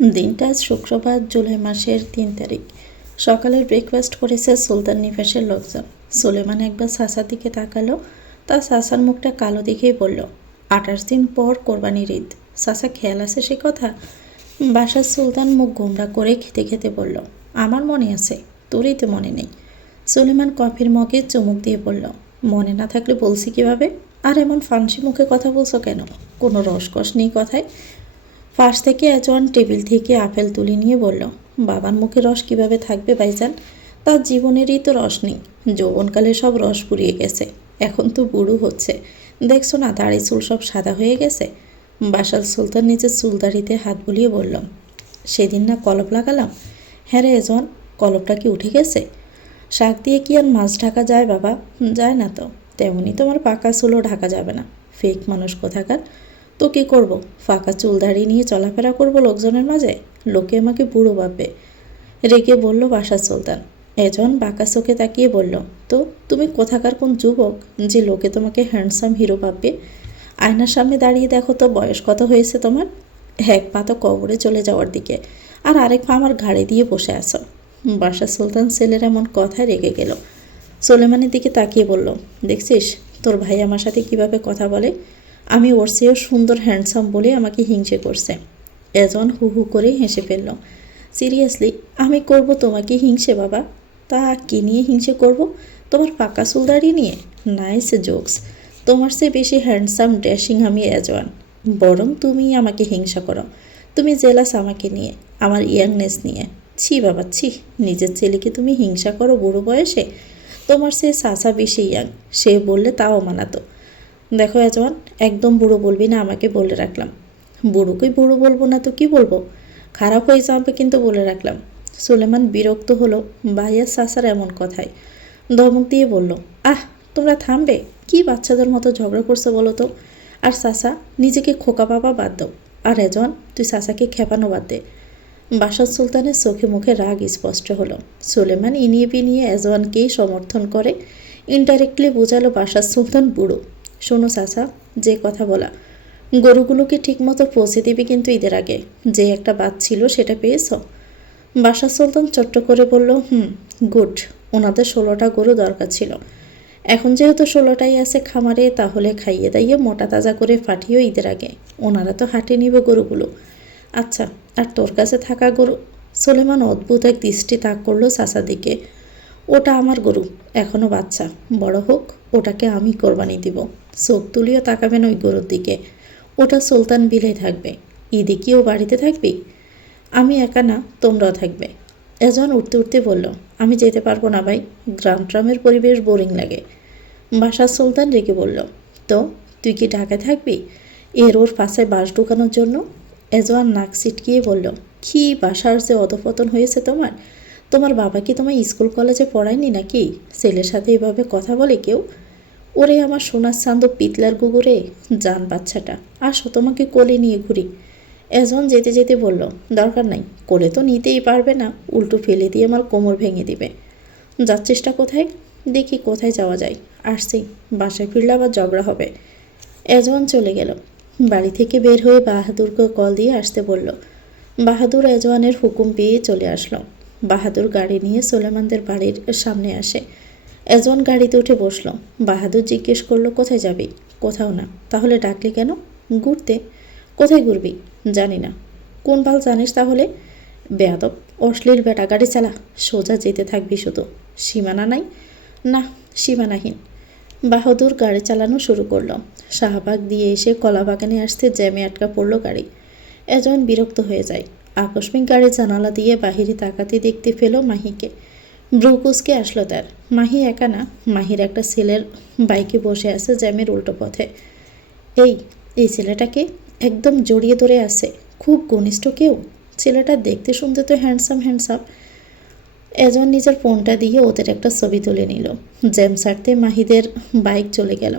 দিনটা আজ শুক্রবার, জুলাই মাসের ৩ তারিখ। সকালের ব্রেকফাস্ট করেছে সুলতান নিবাসের লোকজন। সুলেমান একবার সাসার দিকে তাকালো। তার সাসার মুখটা কালো দেখেই বলল, ২৮ দিন পর কোরবানির ঈদ। সাসা খেয়াল আছে সে কথা? বাসার সুলতান মুখ গোমড়া করে খেতে খেতে বলল, আমার মনে আছে, তোরই তো মনে নেই। সুলেমান কফির মগে চুমুক দিয়ে বলল, মনে না থাকলে বলছি কিভাবে? আর এমন ফান্সি মুখে কথা বলছো কেন? কোনো রসকস নেই কথায়। পাশ থেকে একজন টেবিল থেকে আপেল তুলে নিয়ে বলল, বাবার মুখে রস কিভাবে থাকবে ভাইজান? তার জীবনেরই তো রস নেই। যৌবনকালে সব রস ফুরিয়ে গেছে। এখন তো বুড়ো হচ্ছে, দেখছো না দাড়ি চুল সব সাদা হয়ে গেছে। বাসার সুলতান নিজের চুলদাড়িতে হাত বুলিয়ে বলল, সেদিন না কলপ লাগালাম? হ্যাঁ রে এজন, কলপটা কি উঠে গেছে? শাক দিয়ে কি আর মাছ ঢাকা যায় বাবা? যায় না তো। তেমনি তোমার পাকা চুলও ঢাকা যাবে না। ফেক মানুষ কোথাকার। তো কী করব? ফাঁকা চুল দাড়ি নিয়ে চলাফেরা করব লোকজনের মাঝে? লোকে আমাকে বুড়ো ভাববে। রেগে বলল বাসার সুলতান। এজন বাঁকা চোখে তাকিয়ে বলল, তো তুমি কোথাকার কোন যুবক যে লোকে তোমাকে হ্যান্ডসাম হিরো ভাববে? আয়নার সামনে দাঁড়িয়ে দেখো তো বয়স কত হয়েছে তোমার। এক পা তো কবরে চলে যাওয়ার দিকে, আর আরেক পা আমার ঘাড়ে দিয়ে বসে আছো। বাসার সুলতান ছেলের এমন কথায় রেগে গেল। সুলেমানের দিকে তাকিয়ে বলল, দেখছিস তোর ভাই আমার সাথে কিভাবে কথা বলে? আমি ওর চেয়েও সুন্দর হ্যান্ডসাম বলে আমাকে হিংসে করছে। এজন হু হু করে হেসে ফেলল। সিরিয়াসলি আমি করব তোমাকে হিংসে বাবা? তা কী নিয়ে হিংসে করব? তোমার পাকা চুলদাড়ি নিয়ে? Nice jokes. তোমার চেয়ে বেশি হ্যান্ডসাম ড্যাশিং আমি এজওয়ান। বরং তুমি আমাকে হিংসা করো। তুমি জেলাস আমাকে নিয়ে, আমার ইয়াংনেস নিয়ে। ছি বাবা ছি, নিজের ছেলেকে তুমি হিংসা করো বুড়ো বয়সে? তোমার সে সাসা বেশি ইয়াং, সে বললে তাও মানাতো। দেখো এজওয়ান, একদম বুড়ো বলবি না আমাকে, বলে রাখলাম। বুড়োকেই বুড়ো বলবো না তো কি বলবো? খারাপ হয়ে যাবে কিন্তু, বলে রাখলাম। সুলেমান বিরক্ত হলো ভাইয়ার সাসার এমন কথায়। ধমক দিয়ে বলল, আহ তোমরা থামবে? কি বাচ্চাদের মতো ঝগড়া করছে বলো তো? আর সাসা, নিজেকে খোকা বাবা বাদ দাও। আর এজন, তুই সাসাকে খেপানো বাদ দে। বাসার সুলতানের চোখে মুখে রাগ স্পষ্ট হলো। সুলেমান ইনিয়ে বিনিয়ে এজওয়ানকেই সমর্থন করে। ইনডাইরেক্টলি বোঝালো বাসার সুলতান বুড়ো। শোনো চাচা, যে কথা বলা, গরুগুলোকে ঠিকমতো পৌঁছে দিবি কিন্তু ঈদের আগে। যে একটা বাদ ছিল সেটা পেয়েছ? বাসার সুলতান চট্ট করে বলল, গুড। ওনাদের 16টা গরু দরকার ছিল। এখন যেহেতু 16টাই আছে খামারে, তাহলে খাইয়ে দাইয়ে মোটা তাজা করে পাঠিয়েও ঈদের আগে। ওনারা তো হাটে নিবে গরুগুলো। আচ্ছা, আর তোর কাছে থাকা গরু? সুলেমান অদ্ভুত এক দৃষ্টি তাক করলো চাচার দিকে। ওটা আমার গরু, এখনও বাচ্চা। বড় হোক, ওটাকে আমি কোরবানি দিব। চোখ তুলিও তাকাবেন ওই গরুর দিকে। ওটা সুলতান বিলে থাকবে। ঈদে কি ও বাড়িতে থাকবি? আমি একা না, তোমরাও থাকবে। এজন উঠতে উঠতে বলল, আমি যেতে পারবো না ভাই, গ্রাম ট্রামের পরিবেশ বোরিং লাগে। বাসার সুলতান রেগে বলল, তো তুই কি ঢাকায় থাকবি এর ওর পাশে বাস ঢুকানোর জন্য? এজওয়ান নাক ছিটকিয়ে বলল, কি বাসার যে অধপতন হয়েছে তোমার! তোমার বাবা কি তোমায় স্কুল কলেজে পড়ায়নি নাকি? ছেলের সাথে এভাবে কথা বলে কেউ? ওরে আমার সোনার চান্দ পিতলার গুগুরে, জান বাচ্চাটা, আসো তোমাকে কোলে নিয়ে ঘুরি। এজন যেতে যেতে বলল, দরকার নাই, কোলে তো নিতেই পারবে না, উল্টো ফেলে দিয়ে আমার কোমর ভেঙে দিবে। যাচ্ছিসটা কোথায়? দেখি কোথায় যাওয়া যায়। আসছি, বাসায় ফিরলে আবার ঝগড়া হবে। এজন চলে গেল। বাড়ি থেকে বের হয়ে বাহাদুরকে কল দিয়ে আসতে বলল। বাহাদুর এজওয়ানের হুকুম পেয়ে চলে আসলো। বাহাদুর গাড়ি নিয়ে সুলেমানদের বাড়ির সামনে আসে। এজওয়ান গাড়িতে উঠে বসলো। বাহাদুর জিজ্ঞেস করলো, কোথায় যাবি? কোথাও না। তাহলে ডাকলি কেন? ঘুরতে। কোথায় ঘুরবি? জানি না। কোন বাল জানিস তাহলে? বেয়াদব, অশ্লীল বেটা, গাড়ি চালা। সোজা যেতে থাকবি শুধু। সীমানা নাই? না, সীমানাহীন। বাহাদুর গাড়ি চালানো শুরু করলো। শাহবাগ দিয়ে এসে কলা বাগানে আসতে জ্যামে আটকা পড়ল গাড়ি। এজন বিরক্ত হয়ে যায়। আকস্মিক গাড়ির জানালা দিয়ে বাহিরে তাকাতে দেখতে পেল মাহিকে। ব্রুকুসকে আসলো তার। মাহি একা না, মাহির একটা ছেলের বাইকে বসে আছে জ্যামের উল্টো পথে। এই এই ছেলেটাকে একদম জড়িয়ে ধরে আছে। খুব ঘনিষ্ঠ কেউ। ছেলেটা দেখতে শুনতে তো হ্যান্ডসাম হ্যান্ডসাম। এজন নিজের ফোনটা দিয়ে ওদের একটা ছবি তুলে নিল। জ্যাম ছাড়তে মাহিদের বাইক চলে গেল।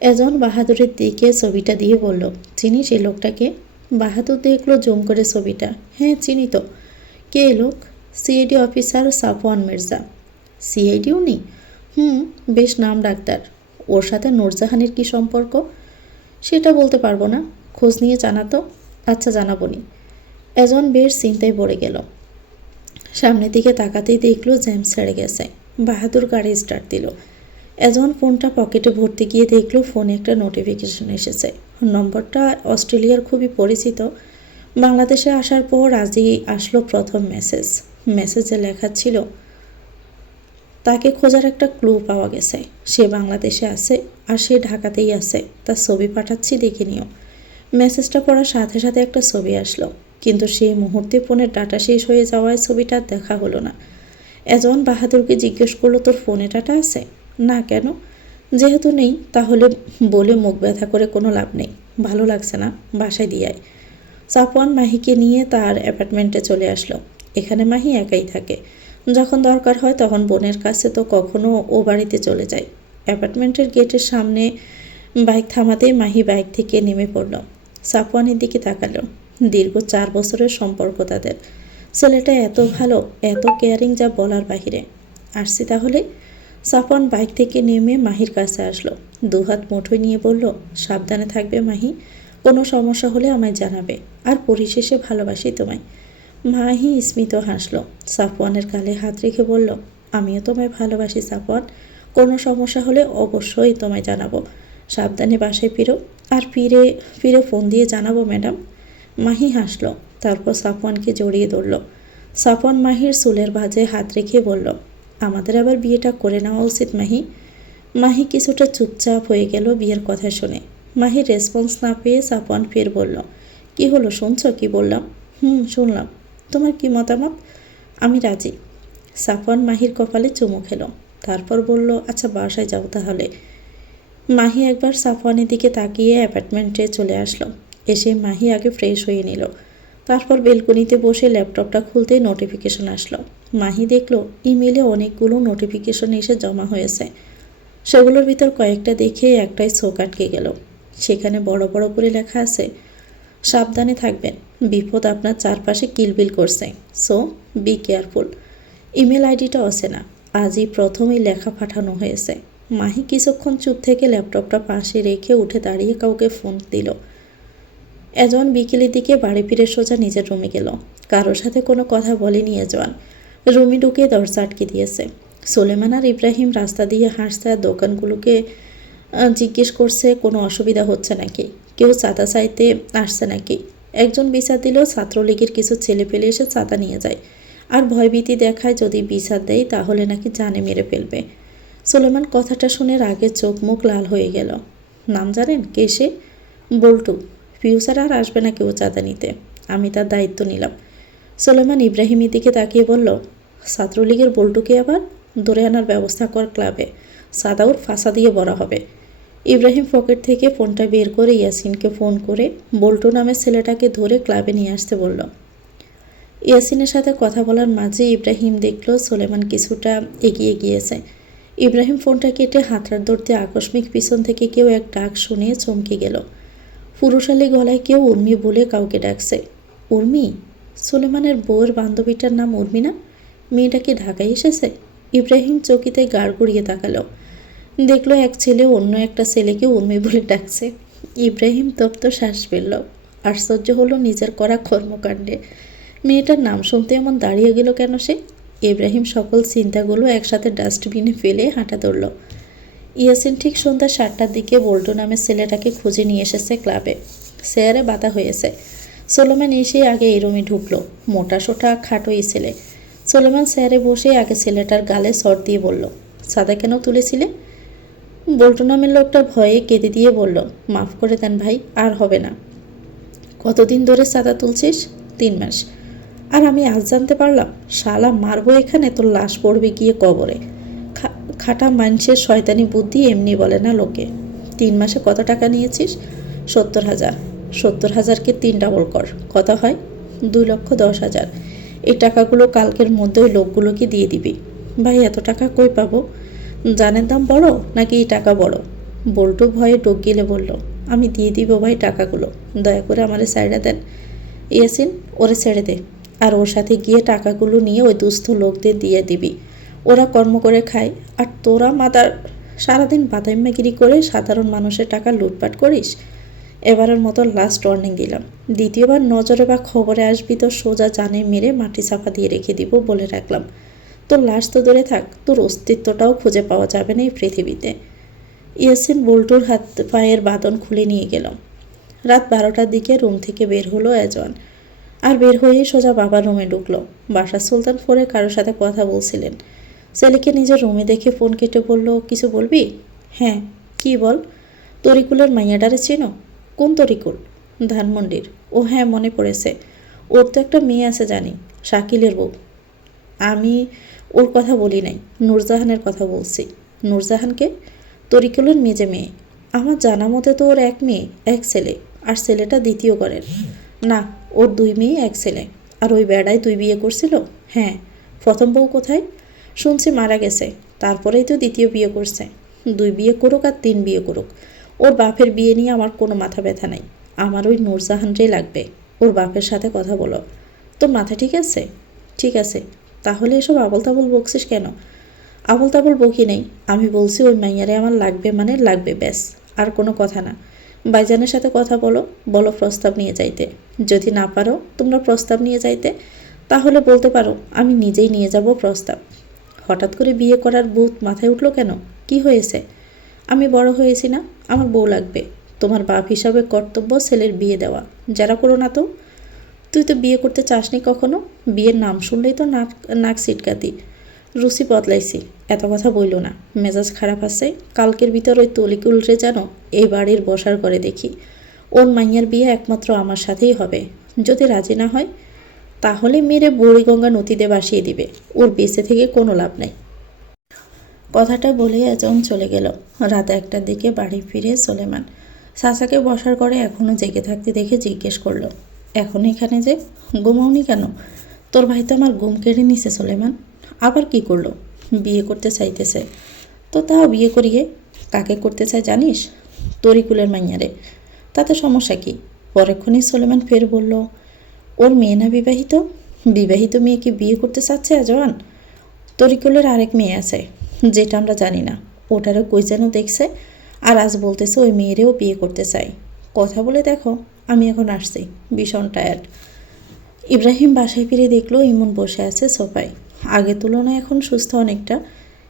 এজন বাহাদুরের দিকে ছবিটা দিয়ে বলল, চিনিস এই লোকটাকে? বাহাদুর দেখলো জুম করে ছবিটা। হ্যাঁ চিনি তো। কে লোক? CID officer Safwan Mirza. CID উনি? বেশ নাম ডাক্তার। ওর সাথে নূরজাহানের কি সম্পর্ক? সেটা বলতে পারবো না, খোঁজ নিয়ে জানাতো। আচ্ছা জানাবো নি। এজন বেশ চিন্তায় পড়ে গেল। সামনের দিকে তাকাতেই দেখলো জ্যাম ছেড়ে গেছে। বাহাদুর গাড়ি স্টার্ট দিল। এজন ফোনটা পকেটে ভরতে গিয়ে দেখলো ফোনে একটা নোটিফিকেশন এসেছে। নম্বরটা অস্ট্রেলিয়ার খুবই পরিচিত। বাংলাদেশে আসার পর আজই আসলো প্রথম মেসেজ। মেসেজে লেখা ছিল, তাকে খোঁজার একটা ক্লু পাওয়া গেছে। সে বাংলাদেশে আছে আর সে ঢাকাতেই আছে। তার ছবি পাঠাচ্ছি, দেখে নিও। মেসেজটা পড়ার সাথে সাথে একটা ছবি আসলো, কিন্তু সেই মুহূর্তে ফোনের ডাটা শেষ হয়ে যাওয়ায় ছবিটা দেখা হলো না। এজন বাহাদুরকে জিজ্ঞেস করলো, তোর ফোনে ডাটা আছে? না, কেন? যেহেতু নেই তাহলে বলে মুখ ব্যথা করে কোনো লাভ নেই। ভালো লাগছে না, বাসায় দিয়ে আয়। সাফওয়ান মাহিকে নিয়ে তার অ্যাপার্টমেন্টে চলে আসলো। এখানে মাহি একাই থাকে। যখন দরকার হয় তখন বোনের কাছে, তো কখনো ও বাড়িতে চলে যায়। অ্যাপার্টমেন্টের গেটের সামনে বাইক থামাতেই মাহি বাইক থেকে নেমে পড়ল। সাফওয়ানের দিকে তাকালো। দীর্ঘ 4 বছরের সম্পর্ক তাদের। ছেলেটা এত ভালো, এত কেয়ারিং, যা বলার বাহিরে। আসছি তাহলে? সাফওয়ান বাইক থেকে নেমে মাহির কাছে আসলো। দুহাত মুঠোয় নিয়ে বলল, সাবধানে থাকবে মাহি, কোনো সমস্যা হলে আমায় জানাবে। আর পরিশেষে ভালোবাসি তোমায়। মাহি স্মিত হাসলো। সাফওয়ানের গালে হাত রেখে বলল, আমিও তোমায় ভালোবাসি সাফওয়ান। কোনো সমস্যা হলে অবশ্যই তোমায় জানাবো। সাবধানে বাসায় ফিরো। আর ফিরে ফিরে ফোন দিয়ে জানাবো ম্যাডাম। মাহি হাসলো, তারপর সাফওয়ানকে জড়িয়ে ধরল। সাফওয়ান মাহির চুলের ভাঁজে হাত রেখে বলল, আমাদের আবার বিয়েটা করে নেওয়া উচিত মাহি। মাহি কিছুটা চুপচাপ হয়ে গেল বিয়ের কথা শুনে। মাহির রেসপন্স না পেয়ে সাফওয়ান ফের বলল, কি হলো, শুনছো কি বললাম? শুনলাম। তোমার কি মতামত? আমি রাজি। সাফওয়ান মাহির কপালে চুমু খেলো, তারপর বলল, আচ্ছা বাসায় যাও তাহলে। মাহি একবার সাফওয়ানের দিকে তাকিয়ে অ্যাপার্টমেন্টে চলে আসলো। এসে মাহি আগে ফ্রেশ হয়ে নিল। তারপর বেলকনিতে বসে ল্যাপটপটা খুলতেই নোটিফিকেশন আসলো। মাহি দেখলো ইমেলে অনেকগুলো নোটিফিকেশন এসে জমা হয়েছে। সেগুলোর ভিতর কয়েকটা দেখে একটাই চোখ আটকে গেল। সেখানে বড় বড় করে লেখা আছে, সাবধানে থাকবেন, বিপদ আপনার চারপাশে কিলবিল করছে, সো বি কেয়ারফুল। ইমেল আইডিটা অচেনা। আজই প্রথমেই লেখা পাঠানো হয়েছে। মাহি কিছুক্ষণ চুপ থেকে ল্যাপটপটা পাশে রেখে উঠে দাঁড়িয়ে কাউকে ফোন দিল। এজন বিকেলের দিকে বাড়ি ফিরে সোজা নিজের রুমে গেল। কারোর সাথে কোনো কথা বলেনি এজন। রুমে ঢুকে দরজা আটকে দিয়েছে। সুলেমান আর ইব্রাহিম রাস্তা দিয়ে হাসতে আর দোকানগুলোকে জিজ্ঞেস করছে কোনো অসুবিধা হচ্ছে নাকি, কেউ চাঁদা চাইতে আসছে নাকি। একজন বিচার দিলেও ছাত্রলীগের কিছু ছেলেপেলে এসে চাঁদা নিয়ে যায় আর ভয়ভীতি দেখায় যদি বিচার দেয় তাহলে নাকি জানে মেরে ফেলবে। সুলেমান কথাটা শুনে রাগে চোখ মুখ লাল হয়ে গেল। নাম জানেন কে সে? বল্টু। ফিউচার আর আসবে না কেউ চাঁদা নিতে, আমি তার দায়িত্ব নিলাম। সুলেমান ইব্রাহিমের দিকে তাকিয়ে বলল, ছাত্রলীগের বল্টুকে আবার ধরে আনার ব্যবস্থা কর ক্লাবে, সাদাউর ফাঁসা দিয়ে বলা হবে। ইব্রাহিম পকেট থেকে ফোনটা বের করে ইয়াসিনকে ফোন করে বল্টু নামের ছেলেটাকে ধরে ক্লাবে নিয়ে আসতে বলল। ইয়াসিনের সাথে কথা বলার মাঝে ইব্রাহিম দেখল সুলেমান কিছুটা এগিয়ে গিয়েছে। ইব্রাহিম ফোনটা কেটে হাতড়ার ধরতে আকস্মিক পিছন থেকে কেউ এক ডাক শুনে চমকে গেল। পুরুষালী গলায় কেউ উর্মি বলে কাউকে ডাকছে। উর্মি? সুলেমানের বউয়ের বান্ধবীটার নাম উর্মি না? মেয়েটা কি ঢাকায় এসেছে? ইব্রাহিম চকিতে গাড় গড়িয়ে তাকালো। দেখলো এক ছেলে অন্য একটা ছেলেকে উর্মি বলে ডাকছে। ইব্রাহিম তপ্ত শ্বাস ফেলল। আশ্চর্য হলো নিজের করা কর্মকাণ্ডে। মেয়েটার নাম শুনতে এমন দাঁড়িয়ে গেল কেন সে? ইব্রাহিম সকল চিন্তাগুলো একসাথে ডাস্টবিনে ফেলে হাঁটা ধরল। ইয়াসিন ঠিক সন্ধ্যা 7টার দিকে বল্টু নামের ছেলেটাকে খুঁজে নিয়ে এসেছে ক্লাবে। চেয়ারে বাধা হয়েছে। সুলেমান এসে আগে এই রুমে ঢুকলো। মোটা সোটা খাটো এই ছেলে। সুলেমান চেয়ারে বসে আগে ছেলেটার গালে চড় দিয়ে বলল, সাদা কেন তুলেছিলে? বল্টু নামের লোকটা ভয়ে কেঁদে দিয়ে বলল, মাফ করে দেন ভাই, আর হবে না। কতদিন ধরে সাদা তুলছিস? 3 মাস। আর আমি আজ জানতে পারলাম? শালা মারবো এখানে, তোর লাশ পড়বে গিয়ে কবরে। খাটা মানুষের শয়তানি বুদ্ধি এমনি বলে না লোকে। 3 মাসে কত টাকা নিয়েছিস? 70,000। 70,000কে 3 ডাবল কর, কত হয়? 2,10,000। এই টাকাগুলো কালকের মধ্যে ওই লোকগুলোকে দিয়ে দিবি। ভাই এত টাকা কই পাবো? জানের দাম বড় নাকি এই টাকা বড়? বল্টু ভয়ে ডোক গেলে বলল, আমি দিয়ে দিব ভাই টাকাগুলো, দয়া করে আমারে সাইডা দেন। ইয়াসিন, ওরে ছেড়ে দে, আর ওর সাথে গিয়ে টাকাগুলো নিয়ে ওই দুস্থ লোকদের দিয়ে দিবি। ওরা কর্ম করে খায়, আর তোরা মাদার সারাদিন বাদাইম্যাগিরি করে সাধারণ মানুষের টাকা লুটপাট করিস। এবারের মতো লাস্ট ওয়ার্নিং দিলাম, দ্বিতীয়বার নজরে বা খবরে আসবি তো সোজা জানে মেরে মাটি চাপা দিয়ে রেখে দিব বলে রাখলাম। তোর লাশ তো দূরে থাক, তোর অস্তিত্বটাও খুঁজে পাওয়া যাবে না এই পৃথিবীতে। ইয়াসিন বল্টুর হাত পায়ের বাঁধন খুলে নিয়ে গেল। রাত 12টার দিকে রুম থেকে বের হলো এজওয়ান, আর বের হয়েই সোজা বাবার রুমে ঢুকলো। বাসার সুলতান ফোনে কারোর সাথে কথা বলছিলেন। ছেলেকে নিজের রুমে দেখে ফোন কেটে বলল, কিছু বলবি? হ্যাঁ, কি বল? তরিকুলের মাইয়াডারে চিনো? কোন তরিকুল? ধানমন্ডির। ও হ্যাঁ, মনে পড়েছে। ওর তো একটা মেয়ে আছে জানি, শাকিলের বউ। আমি ওর কথা বলি নাই, নূরজাহানের কথা বলছি। নূরজাহানকে? তরিকুলের মেজে মেয়ে। আমার জানা মতে তো ওর এক মেয়ে এক ছেলে, আর ছেলেটা দ্বিতীয় ঘরের। না, ওর 2 মেয়ে 1 ছেলে। আর ওই বেড়ায় 2 বিয়ে করছিল? হ্যাঁ। প্রথম বউ কোথায়? শুনছি মারা গেছে, তারপরেই তো দ্বিতীয় বিয়ে করছে। 2 বিয়ে করুক আর 3 বিয়ে করুক, ওর বাপের বিয়ে নিয়ে আমার কোনো মাথা ব্যথা নাই। আমার ওই নূরজাহানরেই লাগবে। ওর বাপের সাথে কথা বলো। তোর মাথা ঠিক আছে? ঠিক আছে। তাহলে এসব আবল তাবল বকছিস কেন? আবল তাবল বকি নেই, আমি বলছি ওই মাইয়ারে আমার লাগবে মানে লাগবে, ব্যাস, আর কোনো কথা না। ভাইজানের সাথে কথা বলো, বলো প্রস্তাব নিয়ে যাইতে। যদি না পারো তোমরা প্রস্তাব নিয়ে যাইতে, তাহলে বলতে পারো আমি নিজেই নিয়ে যাব প্রস্তাব। হঠাৎ করে বিয়ে করার ভূত মাথায় উঠলো কেন? কি হয়েছে? আমি বড় হয়েছি না, আমার বউ লাগবে। তোমার বাপ হিসাবে কর্তব্য ছেলের বিয়ে দেওয়া। যারা করো না তো? তুই তো বিয়ে করতে চাসনি কখনো, বিয়ের নাম শুনলেই তো নাক সিটকাতি। রুচি বদলাইছি, এত কথা বইল না। মেজাজ খারাপ আছে, কালকের ভিতর ওই তলিকুল রে যেন এই বাড়ির বসার করে দেখি। ওর মাইয়ার বিয়ে একমাত্র আমার সাথেই হবে। যদি রাজি না হয় তাহলে মেরে বুড়িগঙ্গা নদীতে ভাসিয়ে দিবে। ওর বেঁচে থেকে কোনো লাভ নাই। কথাটা বলে এজন চলে গেল। রাত 1টার দিকে বাড়ি ফিরে সোলেমান সাসাকে বসার করে এখনও জেগে থাকতে দেখে জিজ্ঞেস করলো, এখন এখানে যে ঘুমাওনি কেন? তোর ভাই তো আমার ঘুম কেড়ে নিছে সোলেমান। আবার কি করলো? বিয়ে করতে চাইতেছে। তো তাও বিয়ে করিয়ে। কাকে করতে চায় জানিস? তরিকুলের মাইয়ারে। তাতে সমস্যা কি? পরেক্ষণই সোলেমান ফের বলল, ওর মেয়ে না বিবাহিত? বিবাহিত মেয়েকে বিয়ে করতে চাচ্ছে আজওয়ান? তরিকুলের আরেক মেয়ে আছে, যেটা আমরা জানি না। ওটারও কই যেন দেখছে, আর আজ বলতেছে ওই মেয়েরেও বিয়ে করতে চাই। কথা বলে দেখো। আমি এখন আসছি, ভীষণ টায়ার্ড। ইব্রাহিম বাসায় ফিরে দেখলো ইমন বসে আছে সোফায়। আগের তুলনায় এখন সুস্থ অনেকটা।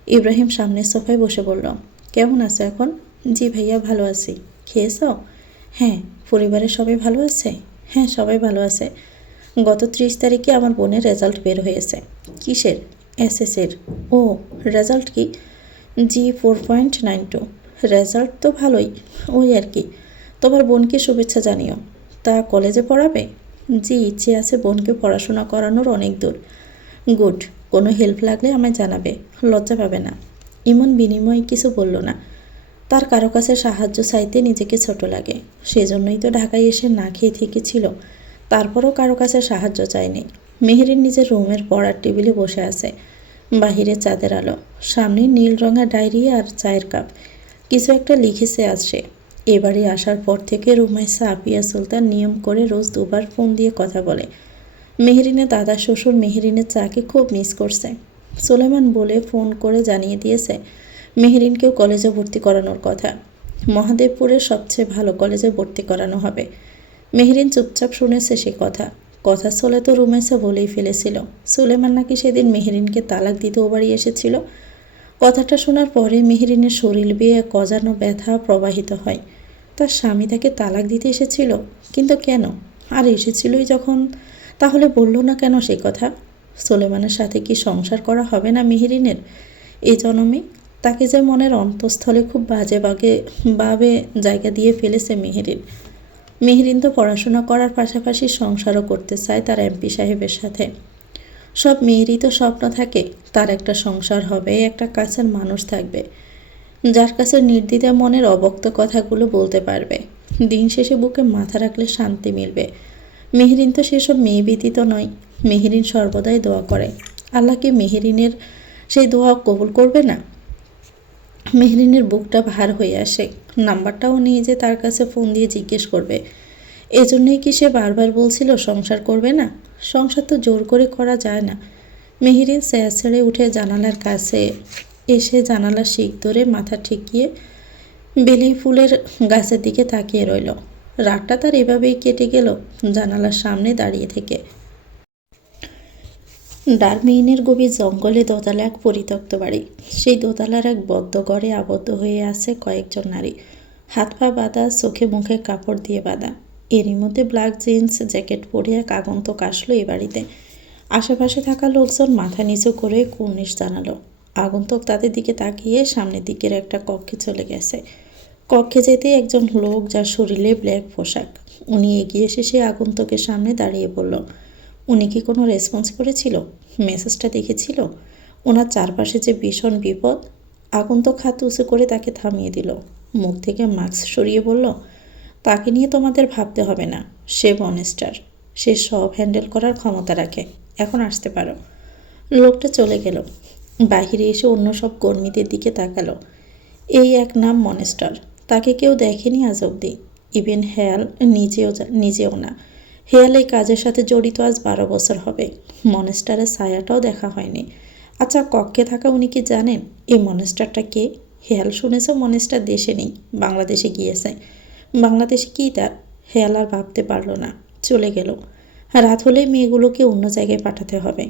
ইব্রাহিম সামনের সোফায় বসে বলল, কেমন আছো এখন? জি ভাইয়া, ভালো আছি। খেয়েছ? হ্যাঁ। পরিবারের সবাই ভালো আছে? হ্যাঁ, সবাই ভালো আছে। গত 30 তারিখে আমার বোনের রেজাল্ট বের হয়েছে। কিসের? এসএসের। ও, রেজাল্ট কি? জি 4.92। রেজাল্ট তো ভালোই, ওই আর কি। তোমার বোনকে শুভেচ্ছা জানিও। তা কলেজে পড়াবে? জি, ইচ্ছে আছে বোনকে পড়াশোনা করানোর অনেক দূর। গুড। কোনো হেল্প লাগলে আমায় জানাবে, লজ্জা পাবে না। ইমন বিনিময়ে কিছু বলল না। তার কারো কাছে সাহায্য চাইতে নিজেকে ছোট লাগে, সেজন্যই তো ঢাকায় এসে না খেয়ে থেকেছিল। তারপরও কারো কাছে সাহায্য চায়নি। মেহেরিন নিজের রুমের পড়ার টেবিলে বসে আছে। বাহিরে চাঁদের আলো, সামনে নীল রঙা ডায়েরি আর চায়ের কাপ। কিছু একটা লিখেছে আজ সে। এবারে আসার পর থেকে রুমাইসা আপিয়া সুলতান নিয়ম করে রোজ 2বার ফোন দিয়ে কথা বলে। মেহেরিনের দাদা শ্বশুর মেহেরিনের চাকে খুব মিস করছে। সোলেমান বলে ফোন করে জানিয়ে দিয়েছে মেহেরিনকেও কলেজে ভর্তি করানোর কথা। মহাদেবপুরের সবচেয়ে ভালো কলেজে ভর্তি করানো হবে। মেহেরিন চুপচাপ শুনেছে সে কথা। কথা চলে তো রুমাইসা বলেই ফেলেছিল সুলেমান নাকি সেদিন মেহেরিনকে তালাক দিতে ও বাড়ি এসেছিল। কথাটা শোনার পরে মেহেরিনের শরীর বেয়ে এক অজানা ব্যথা প্রবাহিত হয়। তার স্বামী তাকে তালাক দিতে এসেছিল, কিন্তু কেন? আর এসেছিলই যখন, তাহলে বলল না কেন সেই কথা? সুলেমানের সাথে কি সংসার করা হবে না মেহেরিনের এই জন্মে? তাকে যে মনের অন্তঃস্থলে খুব ভাবে জায়গা দিয়ে ফেলেছে মেহেরিন। মেহেরিন তো পড়াশোনা করার পাশাপাশি সংসারও করতে চায় তার এমপি সাহেবের সাথে। সব মেয়েরই তো স্বপ্ন থাকে, তার একটা সংসার হবে, একটা কাছের মানুষ থাকবে, যার কাছে নির্দ্বিধায় মনের অবক্ত কথাগুলো বলতে পারবে। দিন শেষে বুকে মাথা রাখলে শান্তি মিলবে। মেহেরিন তো সেসব মেয়ে ব্যতীত নয়। মেহেরিন সর্বদাই দোয়া করে, আল্লাহ কি মেহেরিনের সেই দোয়া কবুল করবে না? মেহেরিনের বুকটা ভার হয়ে আসে। নাম্বারটাও নেই যে তার কাছে ফোন দিয়ে জিজ্ঞেস করবে। এজন্যই কি সে বারবার বলছিল সংসার করবে না? সংসার তো জোর করে করা যায় না। মেহেরিন স্যার ছেড়ে উঠে জানালার কাছে এসে জানালার শিক ধরে মাথা ঠেকিয়ে বেলি ফুলের গাছের দিকে তাকিয়ে রইল। রাতটা তার এভাবেই কেটে গেল জানালার সামনে দাঁড়িয়ে থেকে। ডারমেইনের গভীর জঙ্গলে দোতলা এক পরিত্যক্ত বাড়ি। সেই দোতলার এক বদ্ধ ঘরে আবদ্ধ হয়ে আছে কয়েকজন নারী, হাত পা বাঁধা, চোখে মুখে কাপড় দিয়ে বাঁধা। এরই মধ্যে ব্ল্যাক জিন্স জ্যাকেট পরে এক আগন্তুক আসলো এ বাড়িতে। আশেপাশে থাকা লোকজন মাথা নিচু করে কুর্নিশ জানালো। আগন্তুক তাদের দিকে তাকিয়ে সামনের দিকের একটা কক্ষে চলে গেছে। কক্ষে যেতে একজন লোক, যার শরীরে ব্ল্যাক পোশাক, উনি এগিয়ে এসে সে আগন্তুকের সামনে দাঁড়িয়ে বলল, উনি কি কোনো রেসপন্স করেছিল? মেসেজটা দেখেছিল? ওনার চারপাশে যে ভীষণ বিপদ। আগন্তুক হাত উঁচু করে তাকে থামিয়ে দিল। মুখ থেকে মাস্ক সরিয়ে বলল, তাকে নিয়ে তোমাদের ভাবতে হবে না। সে মনস্টার। সে সব হ্যান্ডেল করার ক্ষমতা রাখে। এখন আসতে পারো। লোকটা চলে গেল। বাহিরে এসে অন্য সব কর্মীদের দিকে তাকালো। এই এক নাম মনস্টার। তাকে কেউ দেখেনি আজ অবধি। ইভেন হেয়াল নিজেও না। হেয়াল এই কাজের সাথে জড়িত আজ 12 বছর হবে। মনস্টারের ছায়াটাও দেখা হয়নি। আচ্ছা, কক্ষে থাকা উনি কি জানেন এই মনস্টারটা কে? হেয়াল শুনেছে মনস্টার দেশে নেই, বাংলাদেশে গিয়েছে। বাংলাদেশে কি তার? হেয়াল আর ভাবতে পারল না, চলে গেল। রাত হলেই মেয়েগুলোকে অন্য জায়গায় পাঠাতে হবে।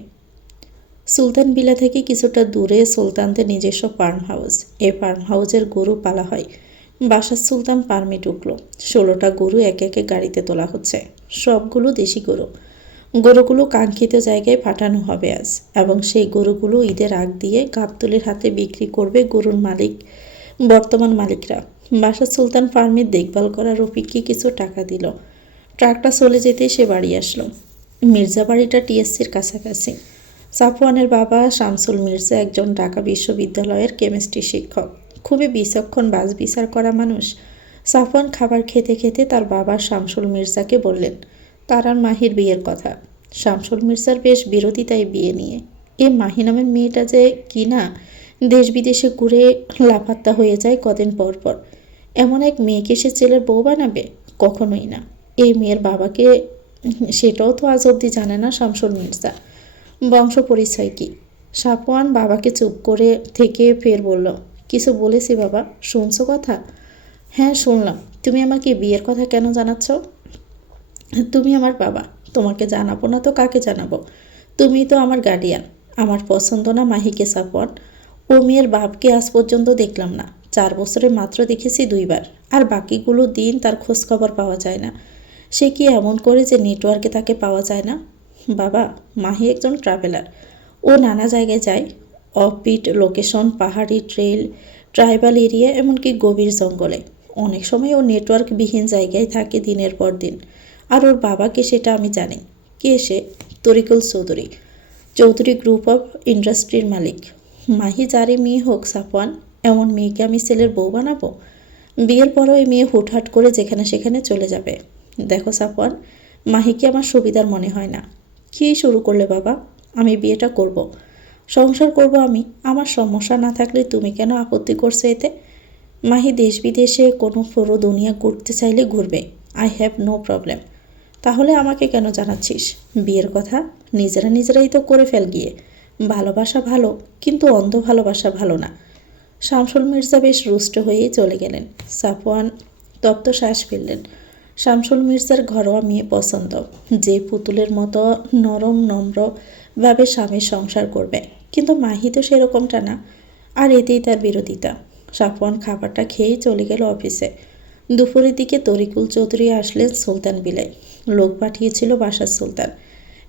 সুলতান বিলা থেকে কিছুটা দূরে সুলতানদের নিজস্ব ফার্ম হাউস। এই ফার্ম হাউসের গরু পালা হয়। বাসার সুলতান ফার্মে ঢুকলো। 16টা গরু একে একে গাড়িতে তোলা হচ্ছে। সবগুলো দেশি গরু। গরুগুলো কাঙ্ক্ষিত জায়গায় পাঠানো হবে আজ, এবং সেই গরুগুলো ঈদের আগ দিয়ে গাবতলির হাতে বিক্রি করবে গরুর বর্তমান মালিকরা। বাসার সুলতান ফার্মের দেখভাল করার রফিককে কিছু টাকা দিল। ট্রাকটা চলে যেতে সে বাড়ি আসলো। মির্জা বাড়িটা টিএসসির কাছাকাছি। সাফওয়ানের বাবা শামসুল মির্জা একজন ঢাকা বিশ্ববিদ্যালয়ের কেমিস্ট্রি শিক্ষক, খুবই বিচক্ষণ, বাছবিচার করা মানুষ। সাফওয়ান খাবার খেতে খেতে তার বাবা শামসুল মির্জাকে বললেন তার আর মাহির বিয়ের কথা। শামসুল মির্জার বেশ বিরোধিতায় বিয়ে নিয়ে। এ মাহি নামের মেয়েটা যে কি না, দেশ বিদেশে ঘুরে লাপাত্তা হয়ে যায় কদিন পর পর। এমন এক মেয়েকে সে ছেলের বউ বানাবে? কখনোই না। এই মেয়ের বাবাকে সেটাও তো আজ অবধি জানে না শামসুল মির্জা। বংশ পরিচয় কি? সাফওয়ান বাবাকে চুপ করে থেকে ফের বলল, কিছু বলেছি বাবা, শুনছো কথা? হ্যাঁ শুনলাম। তুমি আমাকে বিয়ের কথা কেন জানাচ্ছ? তুমি আমার বাবা, তোমাকে জানাবো না তো কাকে জানাবো? তুমি তো আমার গার্ডিয়ান। আমার পছন্দ না মাহিকে সাফওয়ান। ও মেয়ের বাপকে আজ পর্যন্ত দেখলাম না। 4 বছরে মাত্র দেখেছি 2 বার। আর বাকিগুলো দিন তার খোঁজ খবর পাওয়া যায় না। সে কি এমন করে যে নেটওয়ার্কে তাকে পাওয়া যায় না? বাবা, মাহি একজন ট্রাভেলার। ও নানা জায়গায় যায়। অফবিট লোকেশন, পাহাড়ি ট্রেল, ট্রাইবাল এরিয়া, এমনকি গভীর জঙ্গলে। অনেক সময় ও নেটওয়ার্কবিহীন জায়গায় থাকে দিনের পর দিন। আর ওর বাবাকে সেটা আমি জানি। কে সে? তরিকুল চৌধুরী। চৌধুরী গ্রুপ অফ ইন্ডাস্ট্রির মালিক। মাহি যারই মেয়ে হোক সাফওয়ান, এমন মেয়েকে আমি ছেলের বউ বানাবো? বিয়ের পরও এই মেয়ে হুটহাট করে যেখানে সেখানে চলে যাবে। দেখো সাফওয়ান, মাহিকে আমার সুবিধার মনে হয় না। কী শুরু করলে বাবা? আমি বিয়েটা করব, সংসার করব আমি। আমার সমস্যা না থাকলে তুমি কেন আপত্তি করছো এতে? মাহি দেশ বিদেশে কোনো পুরো দুনিয়া ঘুরতে চাইলে ঘুরবে। I have no problem. তাহলে আমাকে কেন জানাচ্ছিস বিয়ের কথা? নিজেরাই তো করে ফেল গিয়ে। ভালোবাসা ভালো, কিন্তু অন্ধ ভালোবাসা ভালো না। শামসুল মির্জা বেশ রুষ্ট হয়েই চলে গেলেন। সাফওয়ান তপ্ত শ্বাস ফেললেন। শামসুল মির্জার ঘরোয়া মেয়ে পছন্দ, যে পুতুলের মতো নরম নম্রভাবে স্বামীর সংসার করবে। কিন্তু মাহি তো সেরকমটা না। আর এতেই তার বিরোধিতা। সাফওয়ান খাবারটা খেয়েই চলে গেল অফিসে। দুপুরের দিকে তরিকুল চৌধুরী আসলেন সুলতান বিলায়। লোক পাঠিয়েছিল বাসার সুলতান।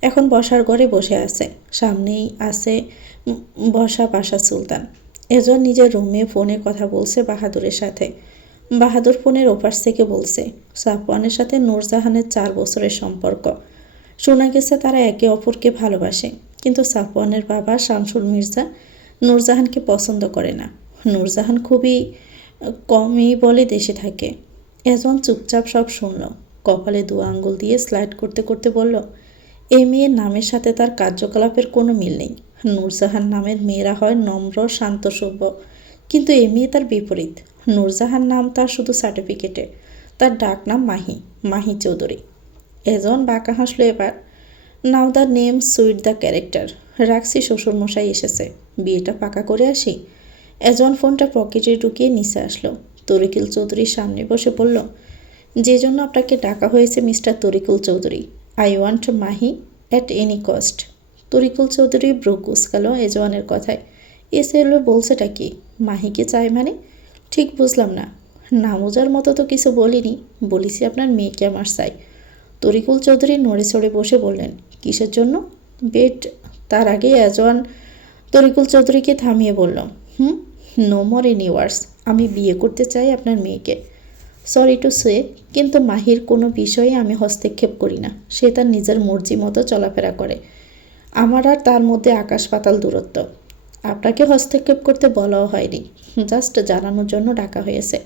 এখন বসার ঘরে বসে আছে। সামনেই আছে বসা বাসার সুলতান। এজন নিজের রুমে ফোনে কথা বলছে বাহাদুরের সাথে। বাহাদুর ফোনের ওপাশ থেকে বলছে সাফওয়ানের সাথে নূরজাহানের 4 বছরের সম্পর্ক। শোনা গেছে তারা একে অপরকে ভালোবাসে। কিন্তু সাফওয়ানের বাবা শামসুল মির্জা নূরজাহানকে পছন্দ করে না। নূরজাহান খুবই কমই বলে দেশে থাকে। এজন চুপচাপ সব শুনল। কপালে 2 আঙ্গুল দিয়ে স্লাইড করতে করতে বলল, এই মেয়ের নামের সাথে তার কার্যকলাপের কোনো মিল নেই। নূরজাহান নামের মেয়েরা হয় নম্র, শান্ত, সভ্য। কিন্তু এই মেয়ে তার বিপরীত। নূরজাহান নাম তার শুধু সার্টিফিকেটে। তার ডাক নাম মাহি, মাহি চৌধুরী। এজন বাঁকা হাসলো এবার। Now the name suit the character. রাখছি, শ্বশুরমশাই এসেছে, বিয়েটা পাকা করে আসি। এজন ফোনটা পকেটে ঢুকিয়ে নিচে আসলো। তরিকুল চৌধুরীর সামনে বসে বলল, যে জন্য আপনাকে ডাকা হয়েছে mister Tarikul Chowdhury. I want Mahi at any cost. Tarikul Chowdhury ব্রু কুচকাল এজওয়ানের কথায়। এ ছেলে বলছেটা কি? মাহিকে চাই মানে? ঠিক বুঝলাম না। না বোঝার মতো তো কিছু বলিনি, বলেছি আপনার মেয়েকে আমার চাই। তরিকুল চৌধুরী নড়ে চড়ে বসে বললেন, কিসের জন্য? বেড। তার আগে এজওয়ান তরিকুল চৌধুরীকে থামিয়ে বলল, নো মোর এনি ওয়ার্ডস। আমি বিয়ে করতে চাই আপনার মেয়েকে। সরি টু সে, কিন্তু মাহির কোনো বিষয়ে আমি হস্তক্ষেপ করি না। সে তার নিজের মর্জি মতো চলাফেরা করে। আমার আর তার মধ্যে আকাশ পাতাল দূরত্ব। আপনাকে হস্তক্ষেপ করতে বলাও হয়নি, জাস্ট জানানোর জন্য ডাকা হয়েছে।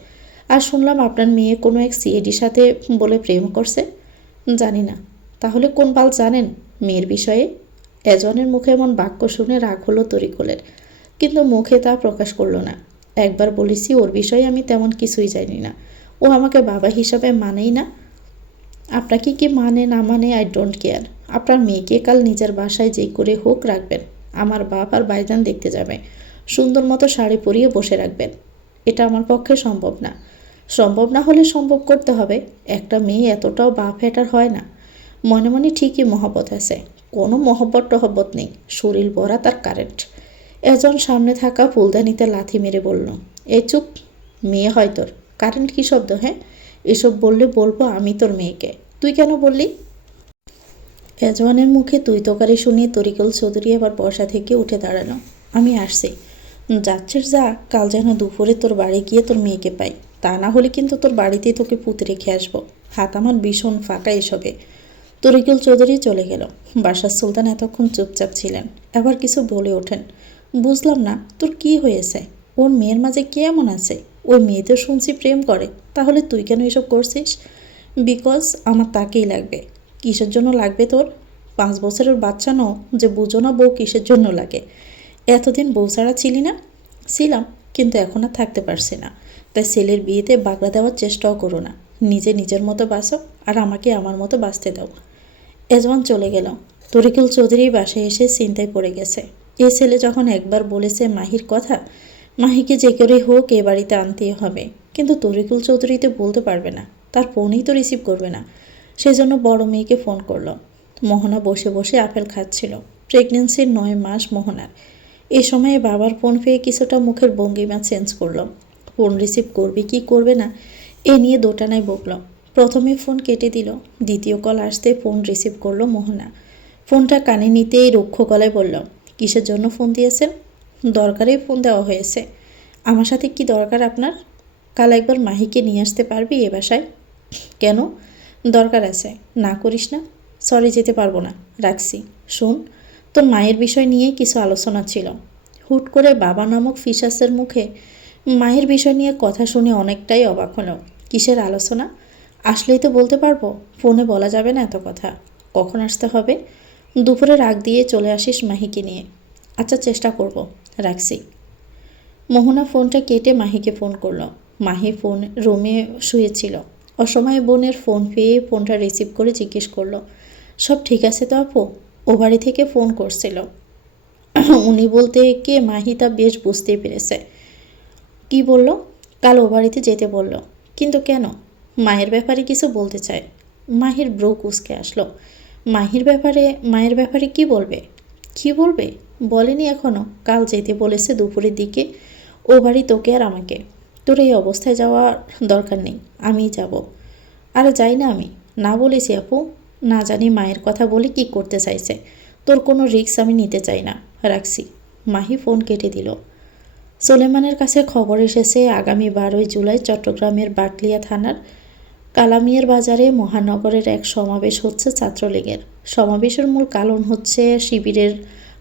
আর শুনলাম আপনার মেয়ে কোনো এক সিএডির সাথে বলে প্রেম করছে। জানি না। তাহলে কোন বাল জানেন মেয়ের বিষয়ে? এজনের মুখে এমন বাক্য শুনে রাগ হলো তরিকুলের, কিন্তু মুখে তা প্রকাশ করল না। একবার বলেছি ওর বিষয়ে আমি তেমন কিছুই জানি না। ও আমাকে বাবা হিসাবে মানেই না। আপনাকে কি মানে না মানে আই ডোন্ট কেয়ার। আপনার মেয়েকে কাল নিজের বাসায় যে করে হোক রাখবেন। আমার বাপ আর বাইজান দেখতে যাবে। সুন্দর মতো শাড়ি পরিয়ে বসে রাখবেন। এটা আমার পক্ষে সম্ভব না। সম্ভব না হলে সম্ভব করতে হবে। একটা মেয়ে এতটাও বাপ হেটার হয় না। মনে মনে ঠিকই মহব্বত আছে, কোনো মহব্বত টহব্বত নেই, শরীর ভরা তার কারেন্ট। একজন সামনে থাকা ফুলদানিতে লাথি মেরে বলল, এই চুপ। মেয়ে হয় তোর? কারেন্ট কী শব্দ? হ্যাঁ, এসব বললে বলবো আমি তোর মেয়েকে। তুই কেন বললি? এজওয়ানের মুখে তুই তোকারি শুনিয়ে তরিকুল চৌধুরী আবার বসা থেকে উঠে দাঁড়ালো। আমি আসছি। যাচ্ছিস যা, কাল যেন দুপুরে তোর বাড়ি গিয়ে তোর মেয়েকে পাই। তা না হলে কিন্তু তোর বাড়িতেই তোকে পুঁতে রেখে আসবো। হাত আমার ভীষণ ফাঁকা এসবে। তরিকুল চৌধুরী চলে গেল। বাসার সুলতান এতক্ষণ চুপচাপ ছিলেন, এবার কিছু বলে ওঠেন, বুঝলাম না তোর কি হয়েছে? ওর মেয়ের মাঝে কে এমন আছে? ওই মেয়ে তো শুনছি প্রেম করে, তাহলে তুই কেন এসব করছিস? বিকজ আমার তাকেই লাগবে। কিসের জন্য লাগবে তোর? 5 বছরের বাচ্চা নও যে বুঝো না বউ কিসের জন্য লাগে। এতদিন বউ ছাড়া ছিলি না? ছিলাম, কিন্তু এখন আর থাকতে পারছি না। তাই ছেলের বিয়েতে বাগড়া দেওয়ার চেষ্টাও করো না। নিজে নিজের মতো বাঁচো, আর আমাকে আমার মতো বাঁচতে দাও। এজওয়ান চলে গেল। তরিকুল চৌধুরী বাসায় এসে চিন্তায় পড়ে গেছে। এ ছেলে যখন একবার বলেছে মাহির কথা, মাহিকে যে করে হোক এ বাড়িতে আনতেই হবে। কিন্তু তরিকুল চৌধুরী তো বলতে পারবে না, তার ফোনই তো রিসিভ করবে না। সেজন্য বড় মেয়েকে ফোন করলো। মোহনা বসে বসে আপেল খাচ্ছিল। প্রেগনেন্সির 9 মাস মোহনার। এই সময়ে বাবার ফোন পেয়ে কিছুটা মুখের ভঙ্গিমা চেঞ্জ করলো। ফোন রিসিভ করবে কি করবে না এ নিয়ে দোটানায় বকল। প্রথমে ফোন কেটে দিল, দ্বিতীয় কল আসতে ফোন রিসিভ করলো মোহনা। ফোনটা কানে নিতেই রুক্ষ গলায় বলল, কিসের জন্য ফোন দিয়েছেন? দরকারেই ফোন দেওয়া হয়েছে। আমার সাথে কি দরকার আপনার? কাল একবার মাহিকে নিয়ে আসতে পারবি এ বাসায়? কেন? দরকার আছে। না করিস না। সরি, যেতে পারবো না, রাখছি। শোন, তোর মায়ের বিষয় নিয়ে কিছু আলোচনা ছিল। হুট করে বাবা নামক ফিসাসের মুখে মায়ের বিষয় নিয়ে কথা শুনে অনেকটাই অবাক হলো। কিসের আলোচনা? আসলেই তো বলতে পারবো, ফোনে বলা যাবে না এত কথা। কখন আসতে হবে? দুপুরে রাগ দিয়ে চলে আসিস মাহিকে নিয়ে। আচ্ছা, চেষ্টা করব, রাখছি। মোহনা ফোনটা কেটে মাহিকে ফোন করলো। মাহি ফোন রুমে শুয়েছিল। অসময়ে বোনের ফোন পেয়ে ফোনটা রিসিভ করে জিজ্ঞেস করলো, সব ঠিক আছে তো আপু? ও বাড়ি থেকে ফোন করছিল। উনি বলতে কে মাহি তা বেশ বুঝতেই পেরেছে। কি বলল? কাল ও বাড়িতে যেতে বলল। কিন্তু কেন? মায়ের ব্যাপারে কিছু বলতে চায়। মাহির ব্রো কুঁচকে আসলো। মায়ের ব্যাপারে কি বলবে? কি বলবে বলেনি এখনো। কাল যেতে বলেছে দুপুরের দিকে ও বাড়ি, তোকে আর আমাকে। তোর এই অবস্থায় যাওয়ার দরকার নেই, আমিই যাব। আরে যাই না আমি, না বলেছি আপু। না জানি মায়ের কথা বলে কি করতে চাইছে। তোর কোনো রিস্ক আমি নিতে চাই না, রাখছি। মাহি ফোন কেটে দিল। সোলেমানের কাছে খবর এসেছে আগামী 12ই জুলাই চট্টগ্রামের বাকলিয়া থানার কালামিয়ার বাজারে মহানগরের এক সমাবেশ হচ্ছে ছাত্রলীগের। সমাবেশের মূল কারণ হচ্ছে শিবিরের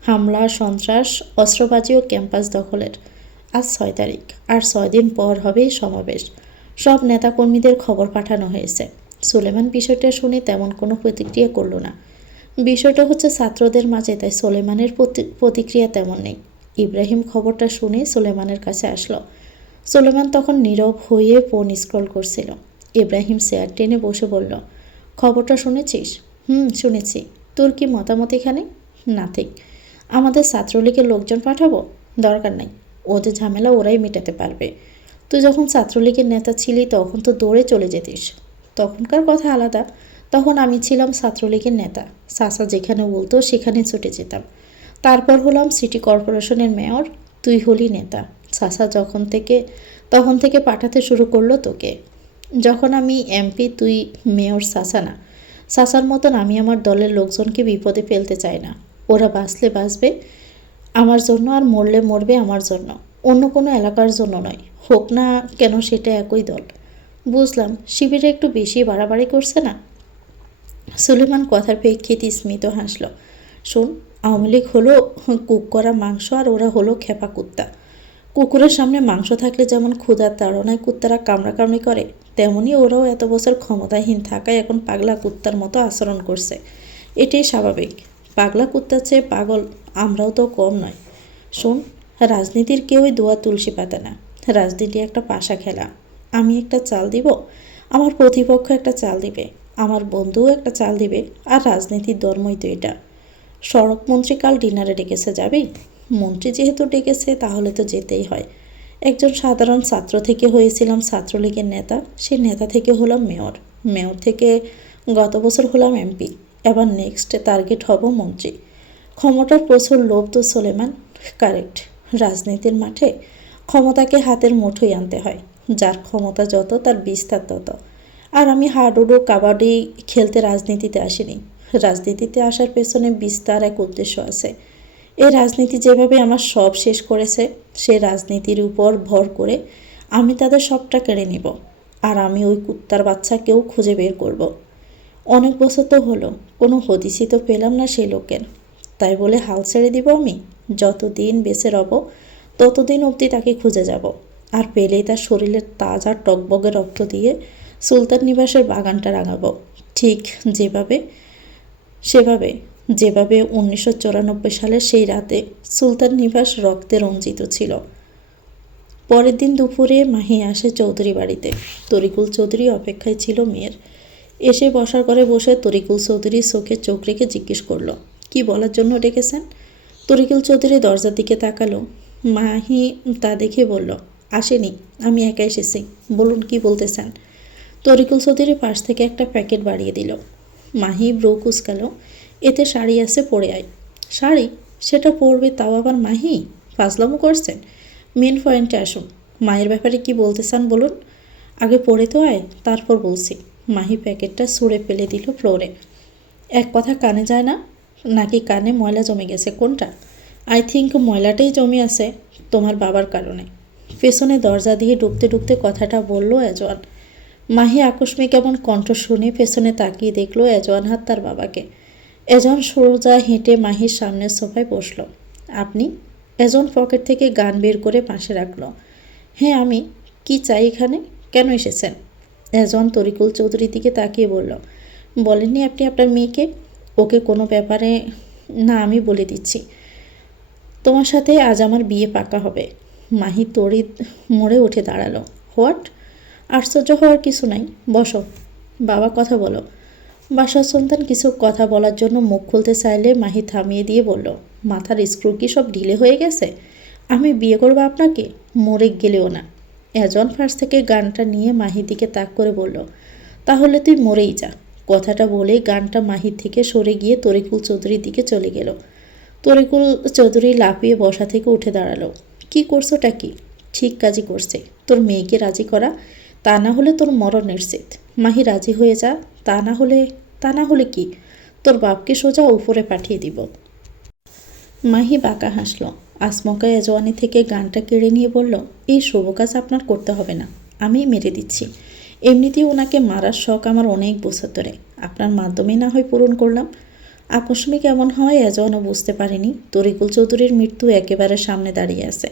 হামলা, সন্ত্রাস, অস্ত্রবাজি ও ক্যাম্পাস দখলের। আজ 6 তারিখ, আর 6 দিন পর হবে সমাবেশ। সব নেতাকর্মীদের খবর পাঠানো হয়েছে। সোলেমান বিষয়টা শুনে তেমন কোনো প্রতিক্রিয়া করল না। বিষয়টা হচ্ছে ছাত্রদের মাঝে, তাই সোলেমানের প্রতিক্রিয়া তেমন নেই। ইব্রাহিম খবরটা শুনে সোলেমানের কাছে আসলো। সোলেমান তখন নীরব হয়ে ফোন স্ক্রল করছিল। ইব্রাহিম চেয়ার টেনে বসে বলল, খবরটা শুনেছিস? শুনেছি। তোর কি মতামত এখানে? নাথিং। আমাদের ছাত্রলীগের লোকজন পাঠাবো? দরকার নাই, ওদের ঝামেলা ওরাই মেটাতে পারবে। তুই যখন ছাত্রলীগের নেতা ছিলি তখন তো দৌড়ে চলে যেতিস। তখনকার কথা আলাদা। তখন আমি ছিলাম ছাত্রলীগের নেতা। চাচা যেখানে বলতো সেখানে ছুটে যেতাম। তারপর হলাম সিটি কর্পোরেশনের মেয়র, তুই হলি নেতা। চাচা তখন থেকে পাঠাতে শুরু করলো তোকে। যখন আমি এমপি তুই মেয়র, চাচা না। চাচার মতন আমি আমার দলের লোকজনকে বিপদে ফেলতে চাই না। ওরা বাঁচলে বাঁচবে আমার জন্য, আর মরলে মরবে আমার জন্য, অন্য কোনো এলাকার জন্য নয়। হোক না কেন সেটা একই দল। বুঝলাম শিবিরে একটু বেশি বাড়াবাড়ি করছে না? সুলেমান কথার প্রেক্ষিতে স্মিত হাসল। শোন, আওয়ামী লীগ হলো কুক করা মাংস, আর ওরা হলো খেপা কুত্তা। কুকুরের সামনে মাংস থাকলে যেমন ক্ষুধার তাড়নায় কুত্তারা কামড়াকামড়ি করে, তেমনি ওরাও এত বছর ক্ষমতাহীন থাকায় এখন পাগলা কুত্তার মতো আচরণ করছে। এটাই স্বাভাবিক। পাগলা কুত্তার চেয়ে পাগল আমরাও তো কম নয়। শোন, রাজনীতির কেউই দোয়া তুলসী পাতা না। রাজনীতি একটা পাশা খেলা। আমি একটা চাল দিব, আমার প্রতিপক্ষ একটা চাল দিবে, আমার বন্ধুও একটা চাল দিবে, আর রাজনীতির ধর্মই তো এটা। সড়ক মন্ত্রী কাল ডিনারে ডেকেছে, যাবি? মন্ত্রী যেহেতু ডেকেছে তাহলে তো যেতেই হয়। একজন সাধারণ ছাত্র থেকে হয়েছিলাম ছাত্রলীগের নেতা, সেই নেতা থেকে হলাম মেয়র, মেয়র থেকে গত বছর হলাম এমপি, এবার নেক্সট টার্গেট হব মন্ত্রী। ক্ষমতার প্রচুর লোভ তো সোলেমান। কারেক্ট। রাজনীতির মাঠে ক্ষমতাকে হাতের মুঠোয় আনতে হয়। যার ক্ষমতা যত তার বিস্তার তত। আর আমি হাডুডু কাবাডি খেলতে রাজনীতিতে আসিনি। রাজনীতিতে আসার পেছনে বিস্তার এক উদ্দেশ্য আছে। এই রাজনীতি যেভাবে আমার সব শেষ করেছে, সে রাজনীতির উপর ভর করে আমি তাদের সবটা কেড়ে নিব। আর আমি ওই কুত্তার বাচ্চাকেও খুঁজে বের করব। অনেক বছর তো হলো, কোনো হদিসই তো পেলাম না সেই লোকের। তাই বলে হাল ছেড়ে দিব আমি? যতদিন বেঁচে রব ততদিন অবধি তাকে খুঁজে যাব। আর পেলেই তার শরীরের তাজা টকবগে রক্ত দিয়ে সুলতান নিবাসের বাগানটা রাঙাবো। ঠিক সেভাবে যেভাবে 1994 সালের সেই রাতে সুলতান নিবাস রক্তে রঞ্জিত ছিল। পরের দিন দুপুরে মাহি আসে চৌধুরী বাড়িতে। তরিকুল চৌধুরী অপেক্ষায় ছিল মেয়ের। এসে বসার ঘরে বসে তরিকুল চৌধুরী চোখে চোখ রেখে জিজ্ঞেস করলো, কি বলার জন্য ডেকেছেন? তরিকুল চৌধুরী দরজার দিকে তাকালো। মাহি তা দেখে বলল, আসেনি, আমি একা এসেছি, বলুন কি বলতেছেন। তরিকুল চৌধুরী পাশ থেকে একটা প্যাকেট বাড়িয়ে দিল। মাহি ব্রো কুচকালো। এতে শাড়ি আছে, পরে আয়। শাড়ি? সেটা পরবে তাও আবার মাহি? ফাজলামো করছেন? মেন পয়েন্টে আসুন। মায়ের ব্যাপারে কি বলতে চান বলুন। আগে পড়ে তো আয়, তারপর বলছি। মাহি প্যাকেটটা ছুঁড়ে ফেলে দিল ফ্লোরে। এক কথা কানে যায় না? নাকি কানে ময়লা জমে গেছে, কোনটা? আই থিঙ্ক ময়লাটাই জমে আছে তোমার বাবার কারণে। পেছনে দরজা দিয়ে ঢুকতে ঢুকতে কথাটা বলল এজওয়ান। মাহি আকস্মিক এমন কণ্ঠ শুনে পেছনে তাকিয়ে দেখলো এজওয়ান হাত তার বাবাকে। এজওয়ান সোজা হেঁটে মাহির সামনের সোফায় বসল। আপনি? এজওয়ান পকেট থেকে গান বের করে পাশে রাখল। হ্যাঁ আমি। কি চাই এখানে? কেন এসেছেন? এজওয়ান তরিকুল চৌধুরীর দিকে তাকিয়ে বলল, বলেননি আপনি আপনার মেয়েকে? ওকে কোনো ব্যাপারে না, আমি বলে দিচ্ছি। তোমার সাথে আজ আমার বিয়ে পাকা হবে। মাহি তড়িৎ মোড়ে উঠে দাঁড়ালো। হোয়াট? আশ্চর্য হওয়ার কিছু নাই, বসো। বাবা কথা বলো। বাসার সন্তান কিছু কথা বলার জন্য মুখ খুলতে চাইলে মাহি থামিয়ে দিয়ে বলল, মাথার স্ক্রু কি সব ঢিলে হয়ে গেছে? আমি বিয়ে করবো আপনাকে? মরে গেলেও না। এজন ফার্স্ট থেকে গানটা নিয়ে মাহির দিকে তাক করে বলল, তাহলে তুই মরেই যা। কথাটা বলেই গানটা মাহির থেকে সরে গিয়ে তরিকুল চৌধুরীর দিকে চলে গেল। তরিকুল চৌধুরী লাফিয়ে বসা থেকে উঠে দাঁড়ালো। কি করছোটা কি? ঠিক কাজই করছে, তোর মেয়েকে রাজি করা, তা না হলে তোর মরণ নিশ্চিত। মাহি রাজি হয়ে যা, তা না হলে কি, তোর বাপকে সোজা উপরে পাঠিয়ে দিব। মাহি বাঁকা হাসল। আসমকা এজওয়ানি থেকে গানটা কেড়ে নিয়ে বলল, এই শুভ কাজ আপনার করতে হবে না, আমি মেরে দিচ্ছি। এমনিতেই ওনাকে মারার শখ আমার অনেক বছর ধরে, আপনার মাধ্যমে না হয় পূরণ করলাম। আকস্মিক এমন হয় এজওয়ানও বুঝতে পারেনি তরিকুল চৌধুরীর মৃত্যু একেবারে সামনে দাঁড়িয়ে আছে।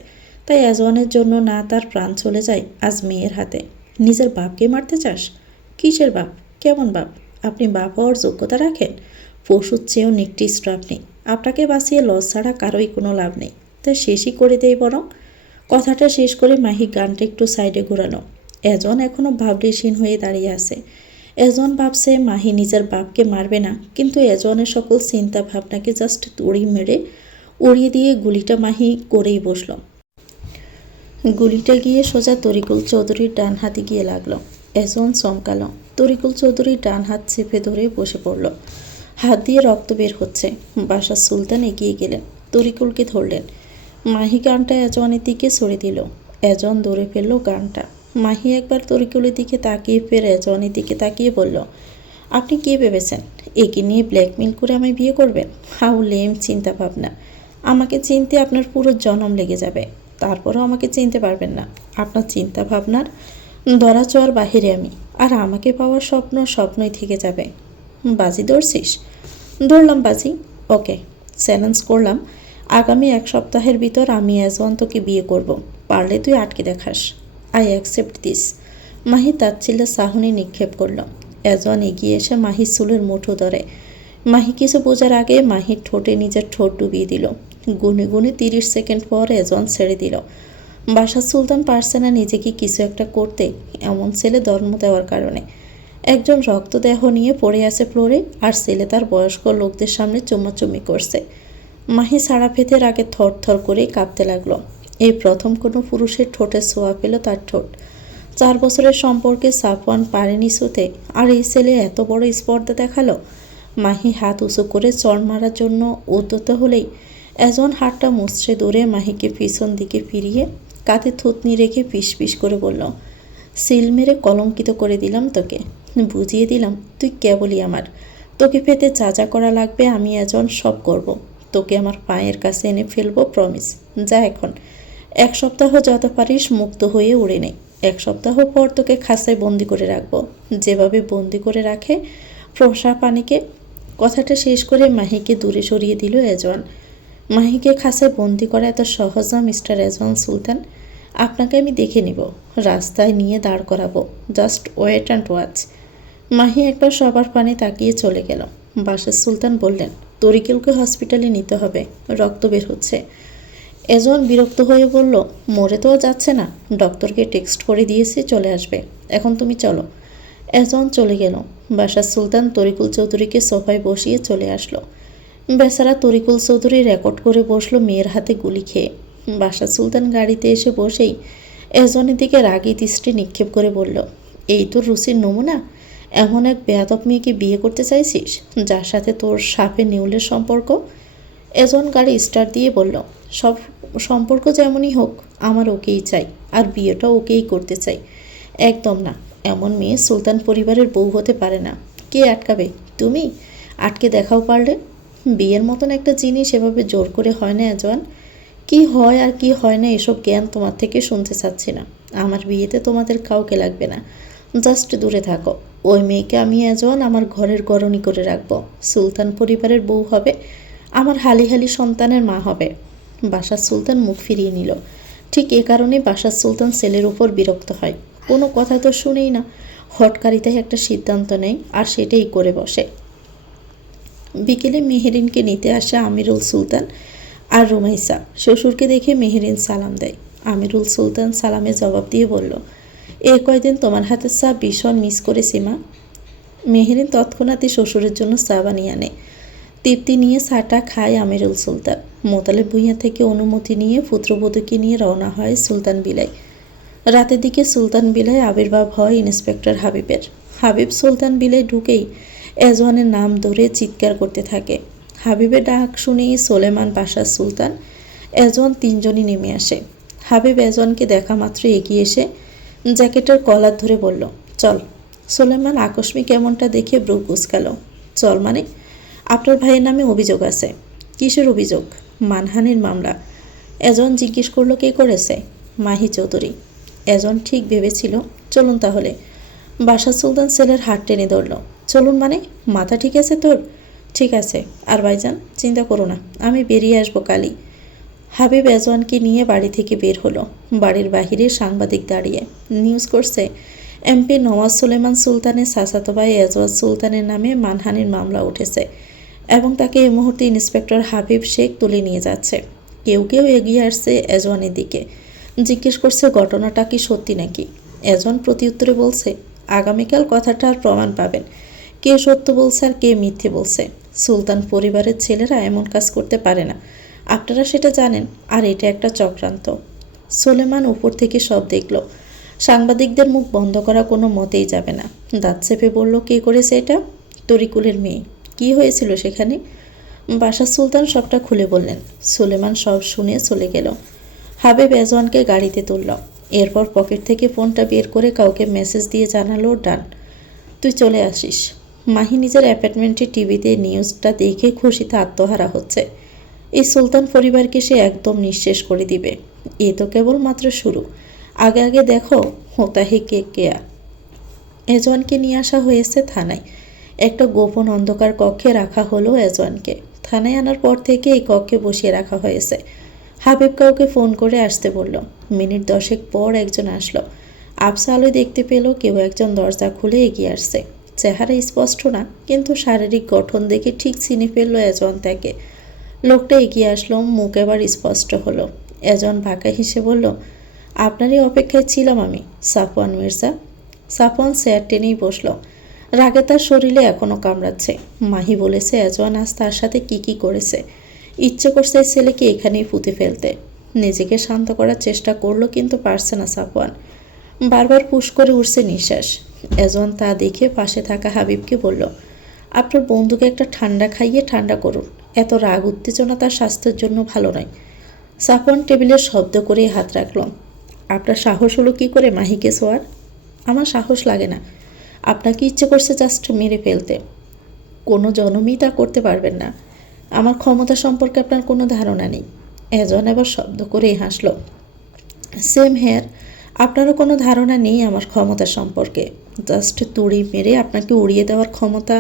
তাই এজওয়ানের জন্য না তার প্রাণ চলে যায় আজ মেয়ের হাতে। নিজের বাপকে মারতে চাস? কিসের বাপ? কেমন বাপ? আপনি বাপ হওয়ার যোগ্যতা রাখেন? পশুর চেয়েও নিকৃষ্ট আপনি। আপনাকে বাঁচিয়ে লস ছাড়া কারোই কোনো লাভ নেই। তাই শেষই করে দেই বরং। কথাটা শেষ করে মাহি গানটা একটু সাইডে ঘোরালো। এজওয়ান এখনও ভাবলেশীন হয়ে দাঁড়িয়ে আছে। এজওয়ান ভাবছে মাহি নিজের বাপকে মারবে না, কিন্তু এজওয়ানের সকল চিন্তা ভাবনাকে জাস্ট দড়ি মেরে উড়িয়ে দিয়ে গুলিটা মাহি করেই বসল। গুলিটা গিয়ে সোজা তরিকুল চৌধুরীর ডান হাতে গিয়ে লাগলো। এজওয়ান চমকালো। তরিকুল চৌধুরী ডান হাত চেপে ধরে বসে পড়ল। হাত দিয়ে রক্ত বের হচ্ছে। বাসার সুলতান এগিয়ে গেলেন, তরিকুলকে ধরলেন। মাহি গানটা এজওয়ানের দিকে সরে দিল। এজন ধরে ফেলল গানটা। মাহি একবার তরিকুলের দিকে তাকিয়ে ফের এজওয়ানের দিকে তাকিয়ে বলল, আপনি কী ভেবেছেন একে নিয়ে ব্ল্যাকমেল করে আমায় বিয়ে করবেন? হাউ লেম চিন্তা ভাবনা। আমাকে চিনতে আপনার পুরো জনম লেগে যাবে, তারপরও আমাকে চিনতে পারবেন না। আপনার চিন্তা ভাবনার ধরা ছোঁয়ার বাহিরে আমি, আর আমাকে পাওয়ার স্বপ্ন স্বপ্নই থেকে যাবে। বাজি ধরছিস? ধরলাম বাজি। ওকে, চ্যালেঞ্জ করলাম, আগামী 1 সপ্তাহের ভিতর আমি এজওয়ান তোকে বিয়ে করব। পারলে তুই আটকে দেখাস। I accept this. মাহি তাচ্ছিল্যে চাহনি নিক্ষেপ করল। এজওয়ান এগিয়ে এসে মাহির চুলের মুঠো ধরে। মাহি কিছু বোঝার আগে মাহির ঠোঁটে নিজের ঠোঁট ডুবিয়ে দিল। গুনে গুনে 30 সেকেন্ড পর এজওয়ান ছেড়ে দিল। বাসার সুলতান পারছে না নিজেকে কিছু একটা করতে এমন ছেলে জন্ম দেওয়ার কারণে। একজন রক্তদেহ নিয়ে পড়ে আছে ফ্লোরে, আর ছেলে তার বয়স্ক লোকদের সামনে চুম্মাচুম্মি করছে। মাহি ছাড়া পেতের আগে থর থর করে কাঁপতে লাগলো। এই প্রথম কোনো পুরুষের ঠোঁটে ছোঁয়া পেল তার ঠোঁট। 4 বছরের সম্পর্কে সাফওয়ান পারেনি ছুঁতে, আর এই ছেলে এত বড় স্পর্ধা দেখালো। মাহি হাত উঁচু করে চড় মারার জন্য উদ্যত হলেই এজন হাতটা মুচড়ে দৌড়ে মাহিকে পিছন দিকে ফিরিয়ে কাঁধে থুতনি রেখে পিস পিস করে বলল, সিল মেরে কলঙ্কিত করে দিলাম তোকে, বুঝিয়ে দিলাম তুই কেবলই আমার। তোকে পেতে যা যা করা লাগবে আমি এজন সব করব। তোকে আমার পায়ের কাছে এনে ফেলবো, প্রমিস। যা এখন। 1 সপ্তাহ যত পারিস মুক্ত হয়ে উড়ে নেই। 1 সপ্তাহ পর তোকে খাঁচায় বন্দি করে রাখবো, যেভাবে বন্দি করে রাখে প্রসা পানিকে। কথাটা শেষ করে মাহিকে দূরে সরিয়ে দিল এজওয়ান। মাহিকে খাঁচায় বন্দি করা এত সহজ না মিস্টার এজওয়ান সুলতান। আপনাকে আমি দেখে নিব, রাস্তায় নিয়ে দাঁড় করাবো। Just wait and watch. Mahi একবার সবার পানে তাকিয়ে চলে গেল। বাসার সুলতান বললেন, তরিকুলকে হসপিটালে নিতে হবে, রক্ত বের হচ্ছে। এজন বিরক্ত হয়ে বলল, মরে তো যাচ্ছে না, ডক্টরকে টেক্সট করে দিয়েছি, চলে আসবে। এখন তুমি চলো। এজন চলে গেল। বাসার সুলতান তরিকুল চৌধুরীকে সোফায় বসিয়ে চলে আসলো। বেচারা তরিকুল চৌধুরী রেকর্ড করে বসলো মেয়ের হাতে গুলি খেয়ে। বাসার সুলতান গাড়িতে এসে বসেই এজনের দিকে রাগী দৃষ্টি নিক্ষেপ করে বলল, এই তোর রুচির নমুনা? এমন এক বেয়াদব মেয়েকে বিয়ে করতে চাইছিস যার সাথে তোর সাপে নেউলের সম্পর্ক? এজন গাড়ি স্টার্ট দিয়ে বলল, সব সম্পর্ক যেমনই হোক আমার ওকেই চাই, আর বিয়েটা ওকেই করতে চাই। একদম না, এমন মেয়ে সুলতান পরিবারের বউ হতে পারে না। কে আটকাবে? তুমি আটকে দেখাও পারলে। বিয়ের মতন একটা জিনিস এভাবে জোর করে হয় না এজওয়ান। কি হয় আর কি হয় না এসব জ্ঞান তোমার থেকে শুনতে চাচ্ছি না। আমার বিয়েতে তোমাদের কাউকে লাগবে না, জাস্ট দূরে থাকো। ওই মেয়েকে আমি এজওয়ান আমার ঘরের গরনি করে রাখবো। সুলতান পরিবারের বউ হবে, আমার হালি হালি সন্তানের মা হবে। বাসার সুলতান মুখ ফিরিয়ে নিল। ঠিক এ কারণে বাসার সুলতান ছেলের উপর বিরক্ত হয়। কোনো কথা তো শুনেই না, হটকারিতায় একটা সিদ্ধান্ত নেয় আর সেটাই করে বসে। বিকেলে মেহেরিনকে নিতে আসে আমিরুল সুলতান আর রুমাইসা। শ্বশুরকে দেখে মেহেরিন সালাম দেয়। আমিরুল সুলতান সালামে জবাব দিয়ে বলল, এই কয়দিন তোমার হাতের চা ভীষণ মিস করেছি মা। মেহেরিন তৎক্ষণাৎই শ্বশুরের জন্য চা বানিয়ে আনে। তৃপ্তি নিয়ে চাটা খায় আমিরুল সুলতান। মোতালেব ভূঁইয়া থেকে অনুমতি নিয়ে পুত্রবধূকে নিয়ে রওনা হয় সুলতান বিলাই। রাতের দিকে সুলতান বিলাই আবির্ভাব হয় ইন্সপেক্টর হাবিবের। হাবিব সুলতান বিলাই ঢুকেই এজওয়ানের নাম ধরে চিৎকার করতে থাকে। হাবিবের ডাক শুনেই সোলেমান বাসার সুলতান এজওয়ান 3 জনই নেমে আসে। হাবিব এজওয়ানকে দেখা মাত্র এগিয়ে এসে জ্যাকেটের কলার ধরে বলল, চল। সোলেমান আকস্মিক এমনটা দেখে ব্রু কুঁচকাল। চল মানে? আপনার ভাইয়ের নামে অভিযোগ আছে। কিসের অভিযোগ? মানহানির মামলা। এজন জিজ্ঞেস করলো, কে করেছে? মাহি চৌধুরী। এজন ঠিক ভেবেছিল। চলুন তাহলে। বাসার সুলতান ছেলের হাত টেনে ধরল। চলুন মানে? মাথা ঠিক আছে তোর? ঠিক আছে। আর ভাইজান চিন্তা করো না, আমি বেরিয়ে আসবো কালই। হাবিব এজওয়ানকে নিয়ে বাড়ি থেকে বের হলো। বাড়ির বাহিরে সাংবাদিক দাঁড়িয়ে নিউজ করছে, এমপি নওয়াজ সুলেমান সুলতানের চাচাতো ভাই এজওয়াজ সুলতানের নামে মানহানির মামলা উঠেছে এবং তাকে এই মুহূর্তে ইন্সপেক্টর হাবিব শেখ তুলে নিয়ে যাচ্ছে। কেউ কেউ এগিয়ে আসছে এজওয়ানের দিকে, জিজ্ঞেস করছে ঘটনাটা কি সত্যি নাকি। এজওয়ান প্রতিউত্তরে বলছে, আগামীকাল কথাটার প্রমাণ পাবেন, কে সত্য বলছে আর কে মিথ্যে বলছে। সুলতান পরিবারের ছেলেরা এমন কাজ করতে পারে না, আপনারা সেটা জানেন, আর এটা একটা চক্রান্ত। সুলেমান উপর থেকে সব দেখল। সাংবাদিকদের মুখ বন্ধ করা কোনো মতেই যাবে না। দাঁত চেপে বলল, কে করেছে এটা? তরিকুলের মেয়ে। কি হয়েছিল সেখানে? বাসার সুলতান সবটা খুলে বললেন। সুলেমান সব শুনে চলে গেল। হাবিব এজওয়ানকে গাড়িতে তুলল। এরপর পকেট থেকে ফোনটা বের করে কাউকে মেসেজ দিয়ে জানালো, ডান, তুই চলে আসিস। মাহি নিজের অ্যাপার্টমেন্টে টিভিতে নিউজটা দেখে খুশিতে আত্মহারা হচ্ছে। এই সুলতান পরিবারকে সে একদম নিঃশেষ করে দিবে। এ তো কেবলমাত্র শুরু। আগে আগে দেখো হোতা হে কে কেয়া। এজওয়ানকে নিয়ে আসা হয়েছে থানায়। একটা গোপন অন্ধকার কক্ষে রাখা হলো এজওয়ানকে। থানায় আনার পর থেকে এই কক্ষে বসিয়ে রাখা হয়েছে। হাবিব কাউকে ফোন করে আসতে বলল। মিনিট 10 পর একজন আসলো। আবছা আলোয় দেখতে পেল কেউ একজন দরজা খুলে এগিয়ে আসছে। চেহারা স্পষ্ট না, কিন্তু শারীরিক গঠন দেখে ঠিক চিনে ফেলল এজওয়ান তাকে। লোকটা এগিয়ে আসলো, মুখ এবার স্পষ্ট হলো। এজওয়ান বাঁকা হেসে বলল, আপনারই অপেক্ষায় ছিলাম আমি, সাফওয়ান মির্জা। সাফওয়ান চেয়ার টেনেই বসল। রাগে তার শরীরে এখনও কামড়াচ্ছে। মাহি বলেছে এজওয়ান আজ তার সাথে কি করেছে। ইচ্ছে করছে এই ছেলেকে এখানেই পুঁতে ফেলতে। নিজেকে শান্ত করার চেষ্টা করলো, কিন্তু পারছে না সাফওয়ান। বারবার পুশ করে উঠছে নিঃশ্বাস। এজওয়ান তা দেখে পাশে থাকা হাবিবকে বলল, আপনার বন্ধুকে একটা ঠান্ডা খাইয়ে ঠান্ডা করুন। এত রাগ উত্তেজনা তার স্বাস্থ্যের জন্য ভালো নয়। সাফওয়ান টেবিলের শব্দ করে হাত রাখল। আপনার সাহস হলো কি করে মাহিকে ছোঁয়ার? আমার সাহস লাগে না। আপনাকে ইচ্ছে করছে জাস্ট মেরে ফেলতে। কোনো জনমই তা করতে পারবেন না। আমার ক্ষমতা সম্পর্কে আপনার কোনো ধারণা নেই। এজন এবার শব্দ করেই হাসল। Same here. আপনারও কোনো ধারণা নেই আমার ক্ষমতা সম্পর্কে। জাস্ট তুড়ি মেরে আপনাকে উড়িয়ে দেওয়ার ক্ষমতা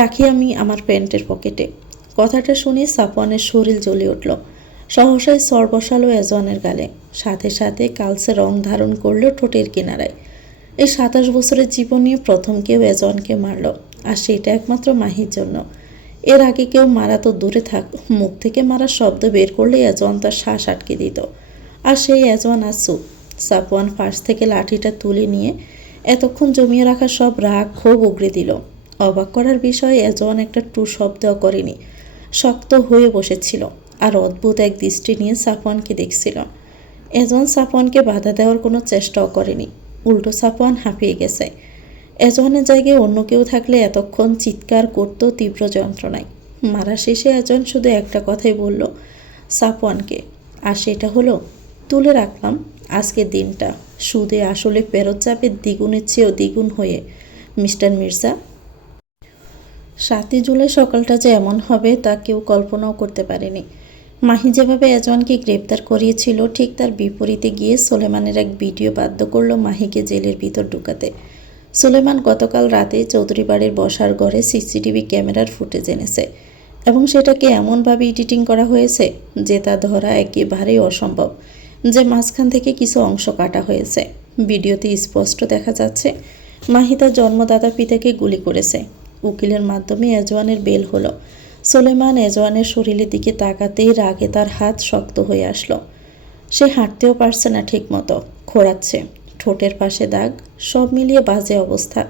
রাখি আমি আমার প্যান্টের পকেটে। কথাটা শুনে সাফওয়ানের শরীর জ্বলে উঠল। সহসাই সর বসালো এজওয়ানের গালে। সাথে সাথে কালসে রং ধারণ করলো ঠোঁটের কিনারায়। এই 27 বছরের জীবন নিয়ে প্রথম কেউ এজওয়ানকে মারল, আর সেটা একমাত্র মাহির জন্য। এর আগে কেউ মারা তো দূরে থাক, মুখ থেকে মারার শব্দ বের করলে এজওয়ান তার শ্বাস আটকে দিত। আর সেই এজওয়ান আজ চুপ। সাফওয়ান ফার্স থেকে লাঠিটা তুলে নিয়ে এতক্ষণ জমিয়ে রাখা সব রাগ ক্ষোভ উগড়ে দিল। অবাক করার বিষয়, এজওয়ান একটা টু শব্দও করেনি। শক্ত হয়ে বসেছিল আর অদ্ভুত এক দৃষ্টি নিয়ে সাফওয়ানকে দেখছিল। এজওয়ান সাফওয়ানকে বাধা দেওয়ার কোনো চেষ্টাও করেনি। উল্টো সাফওয়ান হাঁপিয়ে গেছে। এজওয়ানের জায়গায় অন্য কেউ থাকলে এতক্ষণ চিৎকার করত তীব্র যন্ত্রণায়। মারা শেষে এজওয়ান শুধু একটা কথাই বলল সাফওয়ানকে, আর সেটা হলো, তুলে রাখলাম আজকের দিনটা। সুদে আসলে ফেরত যাবে দ্বিগুণের চেয়েও দ্বিগুণ হয়ে, মিস্টার মির্জা। 7 জুলাই সকালটা যে এমন হবে তা কেউ কল্পনাও করতে পারেনি। মাহি যেভাবে এজওয়ানকে গ্রেপ্তার করিয়েছিল, ঠিক তার বিপরীতে গিয়ে সোলেমানের এক ভিডিও বাধ্য করল মাহিকে জেলের ভিতর ঢুকাতে। সুলেমান গতকাল রাতে চৌধুরী বাড়ির বসার ঘরে সিসিটিভি ক্যামেরার ফুটেজ এনেছে, এবং সেটাকে এমনভাবে এডিটিং করা হয়েছে যে তা ধরা একেবারেই অসম্ভব, যে মাঝখান থেকে কিছু অংশ কাটা হয়েছে। ভিডিওতে স্পষ্ট দেখা যাচ্ছে মাহি তার জন্মদাতা পিতাকে গুলি করেছে। উকিলের মাধ্যমে এজওয়ানের বেল হলো। সুলেমান এজওয়ানের শরীরের দিকে তাকাতেই রাগে তার হাত শক্ত হয়ে আসলো। সে হাঁটতেও পারছে না ঠিক মতো, খোঁড়াচ্ছে, ঠোঁটের পাশে দাগ, সব মিলিয়ে বাজে অবস্থা।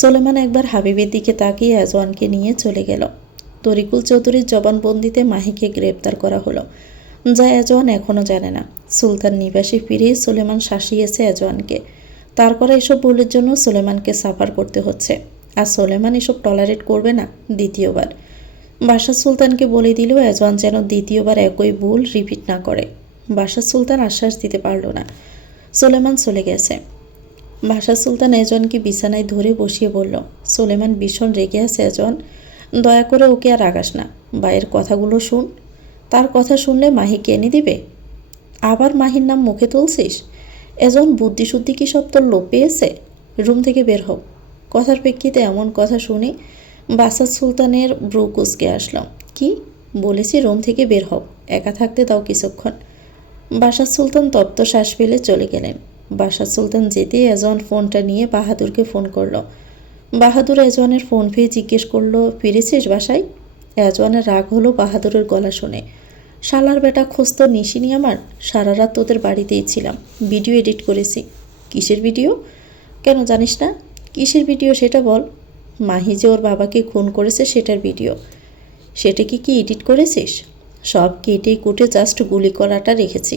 সুলেমান একবার হাবিবের দিকে তাকিয়ে এজওয়ানকে নিয়ে চলে গেল। তরিকুল চৌধুরীর জবানবন্দিতে মাহিকে গ্রেপ্তার করা হলো, যা এজওয়ান এখনও জানে না। সুলতান নিবাসে ফিরে সুলেমান শাসিয়েছে এজওয়ানকে। তার করা এসব ভুলের জন্য সুলেমানকে সাফার করতে হচ্ছে, আর সুলেমান এসব টলারেট করবে না দ্বিতীয়বার। বাদশাহ সুলতানকে বলে দিল এজওয়ান যেন দ্বিতীয়বার একই ভুল রিপিট না করে। বাদশাহ সুলতান আশ্বাস দিতে পারল না। সুলেমান চলে গেছে। বাদশাহ সুলতান এজওয়ানকে বিছানায় ধরে বসিয়ে বলল, সুলেমান ভীষণ রেগে আছে এজওয়ান, দয়া করে ওকে আর রাগাস না। ভাইয়ের কথাগুলো শুন। তার কথা শুনলে মাহিকে এনে দিবে। আবার মাহির নাম মুখে তুলছিস? এজওয়ান, বুদ্ধিশুদ্ধি কি সব তোর লোপ পেয়েছে? রুম থেকে বের হোক। কথার প্রেক্ষিতে এমন কথা শুনে বাদশাহ সুলতানের ব্রু কুঁচকে আসলাম। কি বলেছি? রুম থেকে বের হোক, একা থাকতে দাও কিছুক্ষণ। বাদশাহ সুলতান তপ্ত শ্বাস ফেলে চলে গেলেন। বাদশাহ সুলতান যেতেই এজওয়ান ফোনটা নিয়ে বাহাদুরকে ফোন করলো। বাহাদুর এজওয়ানের ফোন পেয়ে জিজ্ঞেস করলো, ফিরেছিস বাসায়? এজওয়ানের রাগ হলো বাহাদুরের গলা শুনে। শালার বেটা, খোঁজ তো নিশিনি আমার। সারা রাত তোদের বাড়িতেই ছিলাম, ভিডিও এডিট করেছি। কিসের ভিডিও? কেন জানিস না? কিসের ভিডিও সেটা বল। মাহি যে ওর বাবাকে খুন করেছে সেটার ভিডিও। সেটা কি এডিট করেছিস? সব কেটে কুটে জাস্ট গুলি করাটা রেখেছি।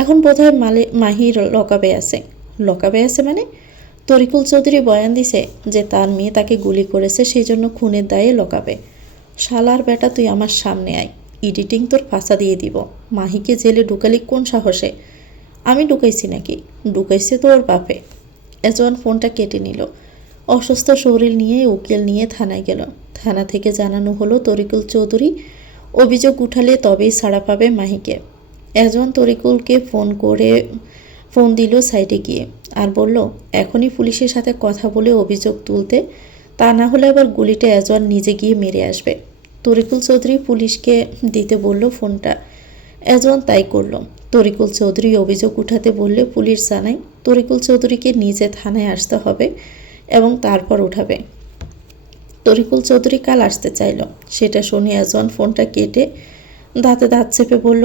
এখন বোধহয় মাহির লকাবে আছে। লকাবে আছে মানে? তরিকুল চৌধুরী বয়ান দিছে যে তার মেয়ে তাকে গুলি করেছে, সেই জন্য খুনের দায়ে লকাবে। শালার বেটা, তুই আমার সামনে আয়, এডিটিং তোর ফাঁসা দিয়ে দিব। মাহিকে জেলে ঢুকালি কোন সাহসে? আমি ঢুকাইছি নাকি? ঢুকাইছে তোর বাপে। এজন ফোনটা কেটে নিল। অসুস্থ শরীর নিয়ে উকিল নিয়ে থানায় গেল। থানা থেকে জানানো হলো তরিকুল চৌধুরী অভিযোগ উঠালে তবেই ছাড়া পাবে মাহিকে। এজন তরিকুলকে ফোন দিল সাইডে গিয়ে, আর বলল এখনই পুলিশের সাথে কথা বলে অভিযোগ তুলতে, তা না হলে আবার গুলিটা এজন নিজে গিয়ে মেরে আসবে। তরিকুল চৌধুরী পুলিশকে দিতে বলল ফোনটা। এজন তাই করল। তরিকুল চৌধুরী অভিযোগ উঠাতে বললে পুলিশ জানায় তরিকুল চৌধুরীকে নিজে থানায় আসতে হবে এবং তারপর উঠাবে। তরিকুল চৌধুরী কাল আসতে চাইল। সেটা শুনে এজন ফোনটা কেটে দাঁতে দাঁত চেপে বলল,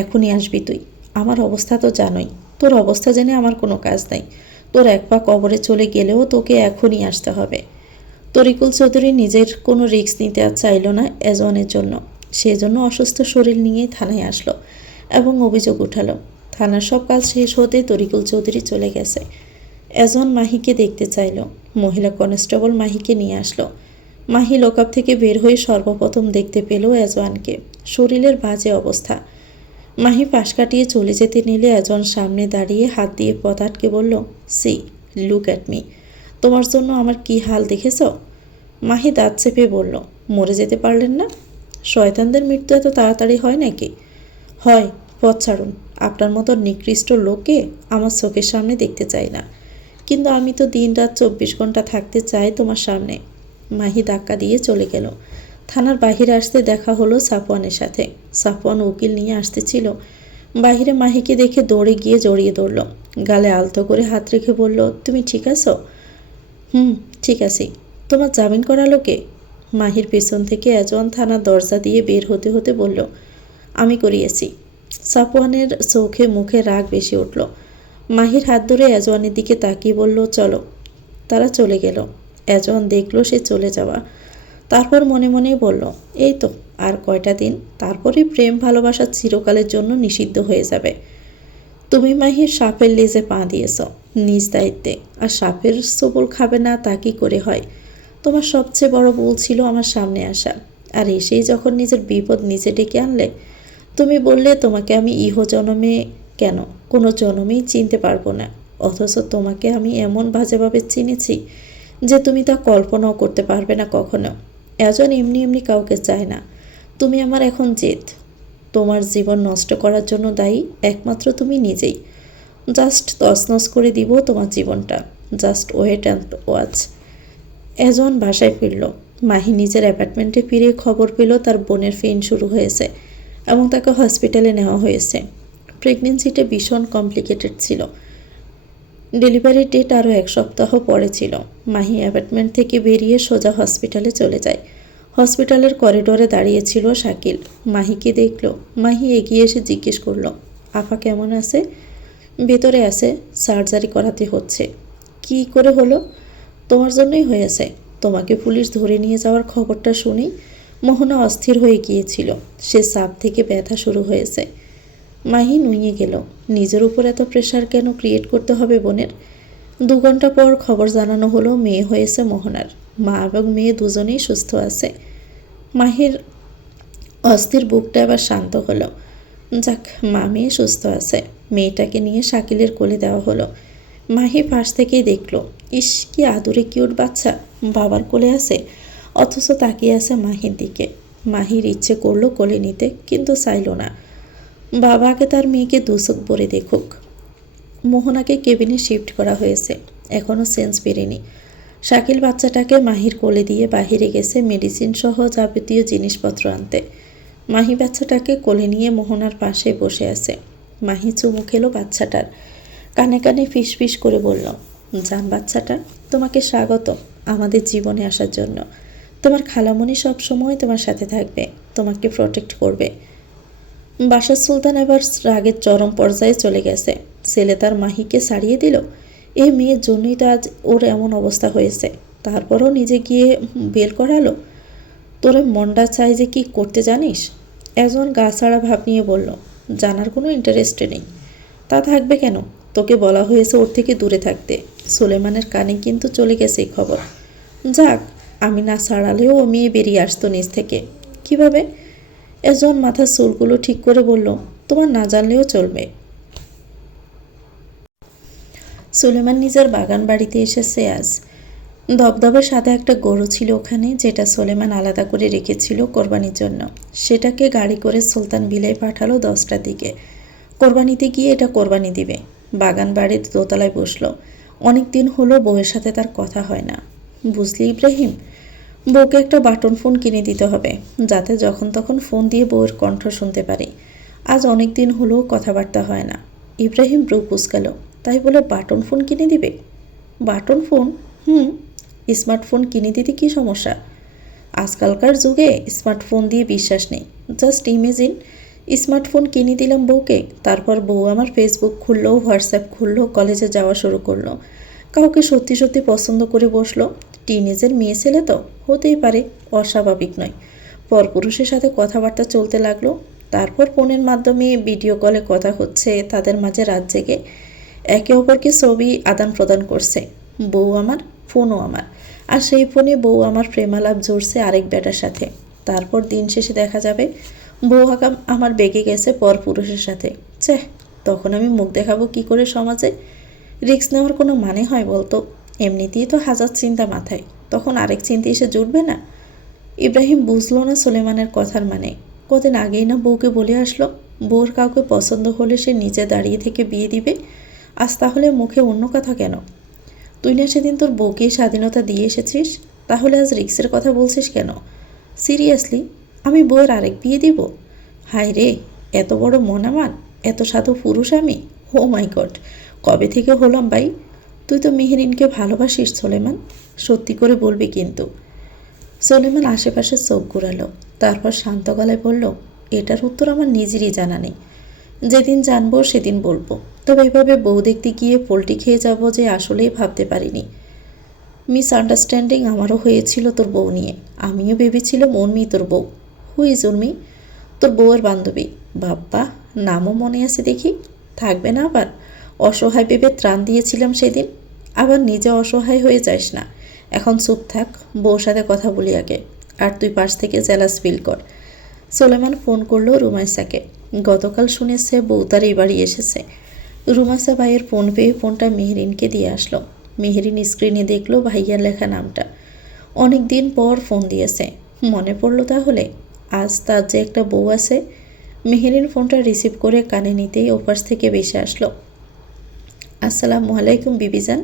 এখনই আসবি তুই? আমার অবস্থা তো জানোই। তোর অবস্থা জেনে আমার কোনো কাজ নাই। তোর এক পা কবরে চলে গেলেও তোকে এখনই আসতে হবে। তরিকুল চৌধুরী নিজের কোনো রিস্ক নিতে আর চাইল না এজনের জন্য। সেজন্য অসুস্থ শরীর নিয়েই থানায় আসলো এবং অভিযোগ উঠালো। থানার সব কাজ শেষ হতে তরিকুল চৌধুরী চলে গেছে। এজন মাহিকে দেখতে চাইল। মহিলা কনস্টেবল মাহিকে নিয়ে আসলো। মাহি লকআপ থেকে বের হয়ে সর্বপ্রথম দেখতে পেল এজওয়ানকে। শরীরের বাজে অবস্থা। মাহি পাশ কাটিয়ে চলে যেতে নিলে এজন সামনে দাঁড়িয়ে হাত দিয়ে পথ আটকে বলল, সি লুক অ্যাট মি। তোমার জন্য আমার কি হাল দেখেছ? মাহি দাঁত চেপে বলল, মরে যেতে পারলেন না? শয়তানদের মৃত্যু এত তাড়াতাড়ি হয় নাকি? হয়। পথ ছাড়ুন। আপনার মতো নিকৃষ্ট লোককে আমার চোখের সামনে দেখতে চাই না। কিন্তু আমি তো দিন রাত 24 ঘন্টা থাকতে চাই তোমার সামনে। মাহি ধাক্কা দিয়ে চলে গেল। থানার বাহিরে আসতে দেখা হলো সাফওয়ানের সাথে। সাফওয়ান উকিল নিয়ে আসতেছিল। বাহিরে মাহিকে দেখে দৌড়ে গিয়ে জড়িয়ে ধরল। গালে আলতো করে হাত রেখে বলল, তুমি ঠিক আছো? ঠিক আছি। তোমার জামিন করালো কে? মাহির পেছন থেকে এজন থানার দরজা দিয়ে বের হতে হতে বলল, আমি করিয়েছি। সাফওয়ানের চোখে মুখে রাগ বেশি উঠল। মাহির হাত ধরে এজওয়ানের দিকে তাকিয়ে বলল, চলো। তারা চলে গেল। এজন দেখল সে চলে যাওয়া। তারপর মনে মনেই বলল, এই তো আর কয়টা দিন, তারপরেই প্রেম ভালোবাসা চিরকালের জন্য নিষিদ্ধ হয়ে যাবে। তুমি মাহির সাপের লেজে পা দিয়েছ নিজ দায়িত্বে, আর সাপের সবল খাবে না তা কি করে হয়? তোমার সবচেয়ে বড় ভুল ছিল আমার সামনে আসা, আর এসেই যখন নিজের বিপদ নিজে ডেকে আনলে। তুমি বললে তোমাকে আমি ইহজনমে কেন, কোনো জনমেই চিনতে পারবো না, অথচ তোমাকে আমি এমন বাজেভাবে চিনেছি যে তুমি তা কল্পনাও করতে পারবে না কখনো। এজন এমনি এমনি কাউকে চায় না। তুমি আমার এখন জেদ। তোমার জীবন নষ্ট করার জন্য দায়ী একমাত্র তুমি নিজেই। জাস্ট তছনছ করে দিব তোমার জীবনটা। Just wait and watch. এজন বাসায় ফিরল। মাহি নিজের অ্যাপার্টমেন্টে ফিরে খবর পেল তার বোনের পেইন শুরু হয়েছে এবং তাকে হসপিটালে নেওয়া হয়েছে। প্রেগনেন্সিটা ভীষণ কমপ্লিকেটেড ছিল। ডেলিভারির ডেট আরও 1 সপ্তাহ পরে ছিল। মাহি অ্যাপার্টমেন্ট থেকে বেরিয়ে সোজা হসপিটালে চলে যায়। হসপিটালের করিডোরে দাঁড়িয়েছিল শাকিল। মাহিকে দেখল। মাহি এগিয়ে এসে জিজ্ঞেস করল, আফা কেমন আছে? ভেতরে আছে, সার্জারি করাতে হচ্ছে। কি করে হলো? তোমার জন্যই হয়েছে। তোমাকে পুলিশ ধরে নিয়ে যাওয়ার খবরটা শুনেই মোহনা অস্থির হয়ে গিয়েছিল। সে চাপ থেকে ব্যথা শুরু হয়েছে। মাহি নুইয়ে গেল। নিজের উপর এত প্রেশার কেন ক্রিয়েট করতে হবে বোনের? 2 ঘন্টা পর খবর জানানো হলো মেয়ে হয়েছে মোহনার। মা এবং মেয়ে দুজনেই সুস্থ আছে। মাহির অস্থির বুকটা এবার শান্ত হলো। যাক, মা মেয়ে সুস্থ আছে। মেয়েটাকে নিয়ে শাকিলের কোলে দেওয়া হলো। মাহি পাশ থেকেই দেখল, ইস কি আদুরে কিউট বাচ্চা, বাবার কোলে আছে, অথচ তাকিয়ে আছে মাহির দিকে। মাহির ইচ্ছে করলো কোলে নিতে, কিন্তু চাইল না। বাবাকে তার মেয়েকে দুচোখ ভরে দেখুক। মোহনাকে কেবিনে শিফট করা হয়েছে। এখনও সেন্স বেরেনি। শাকিল বাচ্চাটাকে মাহির কোলে দিয়ে বাহিরে গেছে মেডিসিন সহ যাবতীয় জিনিসপত্র আনতে। মাহি বাচ্চাটাকে কোলে নিয়ে মোহনার পাশে বসে আছে। মাহি চুমু খেলো বাচ্চাটার। কানে কানে ফিস ফিস করে বলল, জান বাচ্চাটা, তোমাকে স্বাগত আমাদের জীবনে আসার জন্য। তোমার খালামণি সব সময় তোমার সাথে থাকবে, তোমাকে প্রোটেক্ট করবে। বাসার সুলতান এবার রাগের চরম পর্যায়ে চলে গেছে। ছেলে তার মাহিকে ছাড়িয়ে দিল। এই মেয়ের জন্যই তো আজ ওর এমন অবস্থা হয়েছে। তারপরও নিজে গিয়ে বের করালো। তোরে মনটা চাই যে কি করতে জানিস? একজন গা ছাড়া ভাব নিয়ে বলল, জানার কোনো ইন্টারেস্টে নেই। তা থাকবে কেন? তোকে বলা হয়েছে ওর থেকে দূরে থাকতে। সুলেমানের কানে কিন্তু চলে গেছে এই খবর। যাক, আমি না ছাড়ালেও ও মেয়ে বেরিয়ে আসতো নিজ থেকে। কিভাবে? এজন মাথার চুলগুলো ঠিক করে বলল, তোমার না জানলেও চলবে। সুলেমান নিজের বাগান বাড়িতে এসেছে আজ। দবদবের সাথে একটা গরু ছিল ওখানে, যেটা সুলেমান আলাদা করে রেখেছিল কোরবানির জন্য। সেটাকে গাড়ি করে সুলতান বিলাই পাঠালো 10টার দিকে। কোরবানিতে গিয়ে এটা কোরবানি দিবে। বাগান বাড়ির দোতলায় বসলো। অনেক দিন হলো বউয়ের সাথে তার কথা হয় না। বুঝলি ইব্রাহিম, বউকে একটা বাটন ফোন কিনে দিতে হবে, যাতে যখন তখন ফোন দিয়ে বউয়ের কণ্ঠ শুনতে পারি। আজ অনেক দিন হলো কথাবার্তা হয় না। ইব্রাহিম ব্রু কুঁচকাল। তাই বলে বাটন ফোন কিনে দিবে? Button phone? স্মার্টফোন কিনে দিতে কী সমস্যা? আজকালকার যুগে স্মার্টফোন দিয়ে বিশ্বাস নেই। জাস্ট ইমেজিন, স্মার্টফোন কিনে দিলাম বউকে, তারপর বউ আমার ফেসবুক খুললো, হোয়াটসঅ্যাপ খুললো, কলেজে যাওয়া শুরু করলো, কাউকে সত্যি সত্যি পছন্দ করে বসলো। টিনেজের মেয়ে ছেলে তো, হতেই পারে, অস্বাভাবিক নয়। পরপুরুষের সাথে কথাবার্তা চলতে লাগলো। তারপর ফোনের মাধ্যমে ভিডিও কলে কথা হচ্ছে, তাদের মাঝে রাত জেগে একে অপরকে ছবি আদান প্রদান করছে। বউ আমার, ফোনও আমার। আর সেই ফোনে বউ আমার প্রেমালাপ জড়ছে আরেক বেটার সাথে। তারপর দিন শেষে দেখা যাবে বউ হাকাম আমার বেগে গেছে পরপুরুষের সাথে। চেহ, তখন আমি মুখ দেখাবো কি করে সমাজে? রিস্ক নেওয়ার কোনো মানে হয় বলতো? এমনিতেই তো হাজার চিন্তা মাথায়, তখন আরেক চিন্তা এসে জুটবে না? ইব্রাহিম বুঝলো না সুলেমানের কথার মানে। কদিন আগেই না বউকে বলে আসলো বউর কাউকে পছন্দ হলে সে নিজে দাঁড়িয়ে থেকে বিয়ে দিবে। আজ তাহলে মুখে অন্য কথা কেন? তুই না সেদিন তোর বউকে স্বাধীনতা দিয়ে এসেছিস, তাহলে আজ রিক্সের কথা বলছিস কেন? সিরিয়াসলি, আমি বউয়ের আরেক বিয়ে দিব? হায় রে, এত বড় মন আমার, এত সাধু পুরুষ আমি! ও মাই গড, কবে থেকে হলাম ভাই? তুই তো মেহেরিনকে ভালোবাসিস সুলেমান, সত্যি করে বলবি কিন্তু। সুলেমান আশেপাশে চোখ ঘুরালো, তারপর শান্ত গলায় বলল, এটার উত্তর আমার নিজেরই জানা নেই। যেদিন জানবো সেদিন বলবো। তবে এভাবে বউ দেখতে গিয়ে পোল্টি খেয়ে যাব যে আসলেই ভাবতে পারিনি। মিসআন্ডারস্ট্যান্ডিং আমারও হয়েছিল তোর বউ নিয়ে। আমিও ভেবেছিলাম উর্মি তোর বউ। হুই ইজ উর্মি? তোর বউয়ের বান্ধবী। বাপ্পা, নামও মনে আছে দেখি। থাকবে না আবার? অসহায় ভেবে ত্রাণ দিয়েছিলাম সেদিন। আবার নিজে অসহায় হয়ে যাস না। এখন চুপ থাক, বউর সাথে কথা বলি আগে। আর তুই পাশ থেকে জেলাস ফিল কর। সুলেমান ফোন করলো রুমাইসাকে। গতকাল শুনেছে বউ তার এই বাড়ি এসেছে। রুমাইসা ভাইয়ের ফোন পেয়ে ফোনটা মেহরিনকে দিয়ে আসলো। মেহরিন স্ক্রিনে দেখলো ভাইয়ার লেখা নামটা। অনেক দিন পর ফোন দিয়েছে, মনে পড়লো তাহলে আজ তার যে একটা বউ আছে। মেহরিন ফোনটা রিসিভ করে কানে নিতেই ওপাশ থেকে বেশে আসলো, আসসালামু আলাইকুম বিবিজান।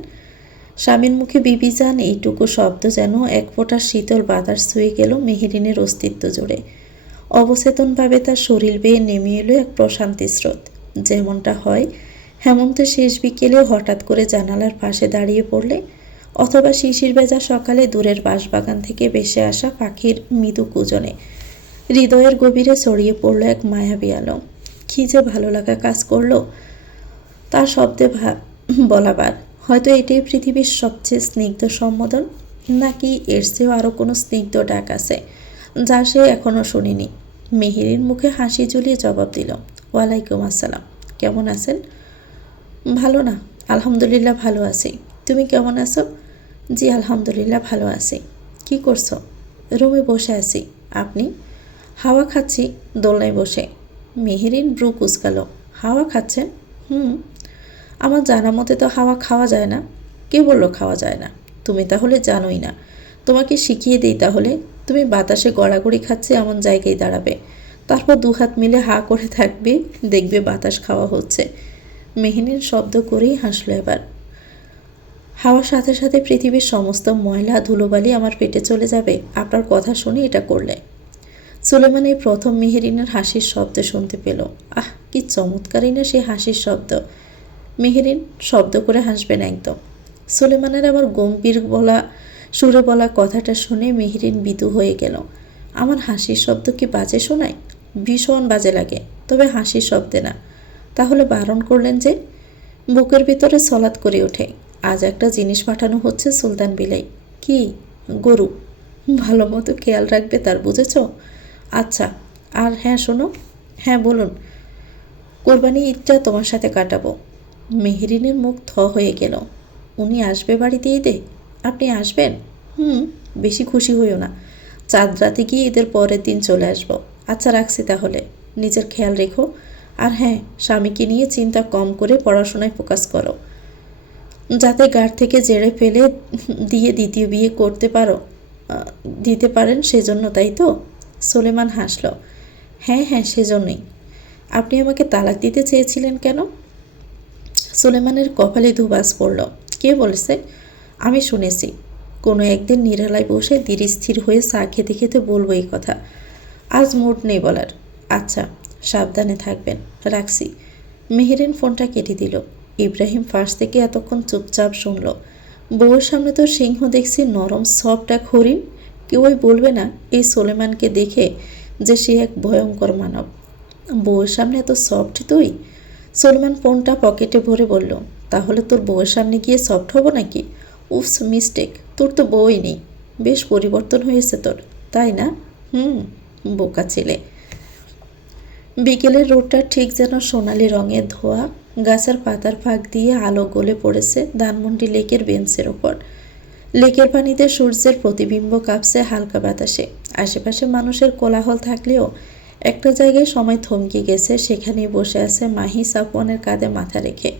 স্বামীর মুখে বিবিজান এইটুকু শব্দ যেন এক ফোঁটা শীতল বাতাস ছুঁয়ে গেল মেহরিনের অস্তিত্ব জুড়ে। অবচেতনভাবে তার শরীর বেয়ে নেমে এলো এক প্রশান্তি স্রোত। যেমনটা হয় হেমন্তের শেষ বিকেলে হঠাৎ করে জানালার পাশে দাঁড়িয়ে পড়লে, অথবা শিশির ভেজা সকালে দূরের বাঁশবাগান থেকে ভেসে আসা পাখির মৃদু কুজনে হৃদয়ের গভীরে ছড়িয়ে পড়ল এক মায়াবী আলো। কী যে ভালো লাগা কাজ করলো তার শব্দে বলাবার। হয়তো এটাই পৃথিবীর সবচেয়ে স্নিগ্ধ সম্বোধন, নাকি এর চেয়েও আরও কোনো স্নিগ্ধ ডাক আছে যা সে এখনও শুনিনি। মেহেরির মুখে হাসি ঝুলিয়ে জবাব দিল, ওয়ালাইকুম আসসালাম। কেমন আছেন? ভালো না, আলহামদুলিল্লাহ ভালো আছি। তুমি কেমন আছো? জি আলহামদুলিল্লাহ ভালো আছি। কি করছো? রুমে বসে আছি। আপনি? হাওয়া খাচ্ছি, দোলনায় বসে। মেহেরিন ব্রু কুচকালো। হাওয়া খাচ্ছেন? আমার জানা মতে তো হাওয়া খাওয়া যায় না। কে বলল খাওয়া যায় না? তুমি তাহলে জানোই না। তোমাকে শিখিয়ে দিই তাহলে। তুমি বাতাসে গড়াগড়ি খাচ্ছে এমন জায়গায় দাঁড়াবে, তারপর দুহাত মিলে হা করে থাকবে, দেখবে বাতাস খাওয়া হচ্ছে। মেহিনীর শব্দ করেই হাসলো এবার। হাওয়ার সাথে সাথে পৃথিবীর সমস্ত ময়লা ধুলোবালি আমার পেটে চলে যাবে আপনার কথা শুনে এটা করলে। সুলেমান এই প্রথম মেহেরিনের হাসির শব্দ শুনতে পেল। আহ, কি চমৎকারই না সেই হাসির শব্দ। মেহেরিন শব্দ করে হাসবেন একদম। সুলেমানের আবার গম্ভীর সুরে বলা কথাটা শুনে মেহেরিন বিতু হয়ে গেল। আমার হাসির শব্দ কি বাজে শোনায়? ভীষণ বাজে লাগে, তবে হাসির শব্দে না। তাহলে বারণ করলেন যে? বুকের ভিতরে সলাৎ করে ওঠে। আজ একটা জিনিস পাঠানো হচ্ছে সুলতান বিলাই। কি? গরু। ভালো মতো খেয়াল রাখবে তার, বুঝেছ? আচ্ছা। আর হ্যাঁ শোনো। হ্যাঁ বলুন। কোরবানি ঈদটা তোমার সাথে কাটাবো। মেহেরিনের মুখ থ হয়ে গেল। উনি আসবে বাড়িতে ঈদে? আপনি আসবেন? বেশি খুশি হইও না। চাঁদ রাতে গিয়ে ঈদের পরের দিন চলে আসবো। আচ্ছা, রাখছি তাহলে। নিজের খেয়াল রেখো। আর হ্যাঁ, স্বামীকে নিয়ে চিন্তা কম করে পড়াশোনায় ফোকাস করো, যাতে গাড় থেকে জেড়ে ফেলে দিয়ে দ্বিতীয় বিয়ে দিতে পারেন, সেজন্য, তাই তো? সোলেমান হাসল। হ্যাঁ হ্যাঁ, সেজন্যই। আপনি আমাকে তালাক দিতে চেয়েছিলেন কেন? সোলেমানের কপালে দুবাস পড়ল। কে বলেছে? আমি শুনেছি। কোনো একদিন নিরালায় বসে ধীর স্থির হয়ে চা খেতে খেতে বলবো এই কথা। আজ মুড নেই বলার। আচ্ছা, সাবধানে থাকবেন। রাখছি। মেহেরিন ফোনটা কেটে দিল। ইব্রাহিম ফার্স্ট থেকে এতক্ষণ চুপচাপ শুনল। বউয়ের সামনে তো সিংহ দেখছি নরম সফট এক হরিণ। কেউই বলবে না এই সোলেমানকে দেখে যে সে এক ভয়ঙ্কর মানব। বউয়ের সামনে এত সফট তুই? সোলেমান ফোনটা পকেটে ভরে বলল, তাহলে তোর বউয়ের সামনে গিয়ে সফট হব নাকি? Oops, mistake. তোর তো বউই নেই। বেশ পরিবর্তন হয়েছে তোর, তাই না? বোকা ছেলে। বিকেলের রোদটা ঠিক যেন সোনালি রঙের ধোয়া। গাছের পাতার ফাঁক দিয়ে আলো গলে পড়েছে ধানমন্ডি লেকের বেঞ্চের ওপর। লেকের পানিতে সূর্যের প্রতিবিম্ব কাঁপছে হালকা বাতাসে। আশেপাশে মানুষের কোলাহল থাকলেও একটা জায়গায় সময় থমকে গেছে। সেখানেই বসে আছে মাহি সাফওয়ানের কাঁধে মাথা রেখে।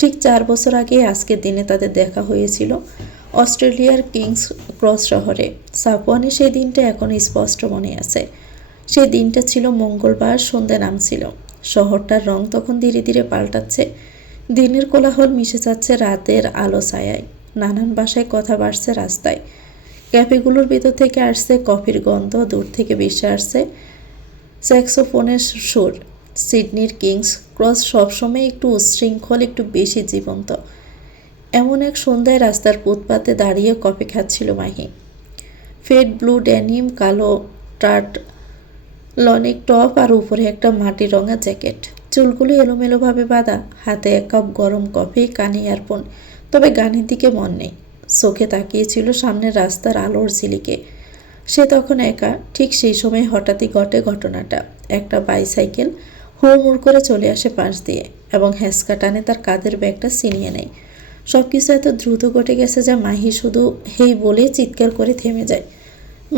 ঠিক 4 বছর আগে আজকের দিনে তাদের দেখা হয়েছিল অস্ট্রেলিয়ার কিংস ক্রস শহরে। সাফওয়ানের সেই দিনটা এখন স্পষ্ট মনে আছে। সেই দিনটা ছিল মঙ্গলবার, সন্ধ্যা নামছিল। শহরটার রং তখন ধীরে ধীরে পাল্টাচ্ছে। দিনের কোলাহল মিশে যাচ্ছে রাতের আলো ছায়ায়। নানান ভাষায় কথা বাড়ছে রাস্তায়। ক্যাফেগুলোর ভেতর থেকে আসছে কফির গন্ধ, দূর থেকে ভেসে আসছে স্যাক্সোফোনের সুর। সিডনির কিংস ক্রস সবসময় একটু উচ্ছৃঙ্খল, একটু বেশি জীবন্ত। এমন এক সন্ধ্যায় রাস্তার ফুটপাতে দাঁড়িয়ে কফি খাচ্ছিল মাহি। ফেড ব্লু ড্যানিম, কালো টার্ট লনিক টপ আর উপরে একটা মাটি রঙা জ্যাকেট। চুলগুলো এলোমেলোভাবে বাঁধা। হাতে 1 কাপ গরম কফি, কানে ইয়ারফোন। তবে গানের দিকে মন নেই। চোখে তাকিয়েছিল সামনের রাস্তার আলোর ঝিলিকে। সে তখন একা। ঠিক সেই সময় হঠাৎই ঘটে ঘটনাটা। একটা বাইসাইকেল হুড়মুড় করে চলে আসে পাশ দিয়ে এবং হ্যাঁচকা টানে তার কাঁধের ব্যাগটা ছিনিয়ে নেয়। সব কিছু এত দ্রুত ঘটে গেছে যে মাহি শুধু হেই বলে চিৎকার করে থেমে যায়।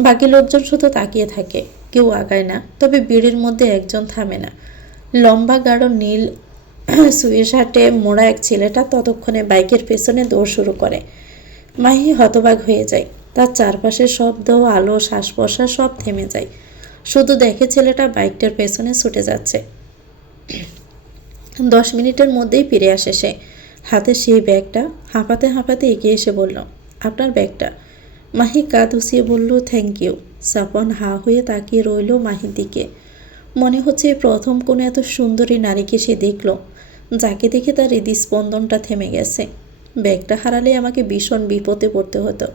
বাকি লোকজন শুধু তাকিয়ে থাকে, কেউ আগায় না। তবে ভিড়ের মধ্যে একজন থামে না। লম্বা গাঢ় নীল সুয়ের শার্টে মোড়া এক ছেলেটা ততক্ষণে বাইকের পেছনে দৌড় শুরু করে। মাহি হতবাক হয়ে যায়। তার চারপাশের শব্দ, আলো, শ্বাস প্রশ্বাস সব থেমে যায়। শুধু দেখে ছেলেটা বাইকটার পেছনে ছুটে যাচ্ছে। 10 মিনিটের মধ্যেই ফিরে আসে সে। হাতে সেই ব্যাগটা। হাঁপাতে হাঁপাতে এগিয়ে এসে বলল, আপনার ব্যাগটা। মাহি কাঁধ উঁচিয়ে বলল, থ্যাংক ইউ। সাফওয়ান হা হয়ে তাকিয়ে রইল মাহির দিকে। মনে হচ্ছে প্রথম কোনো এত সুন্দরী নারীকে সে দেখল, যাকে দেখে তার হৃদস্পন্দনটা থেমে গেছে। ব্যাগটা হারালে আমাকে ভীষণ বিপদে পড়তে হতো।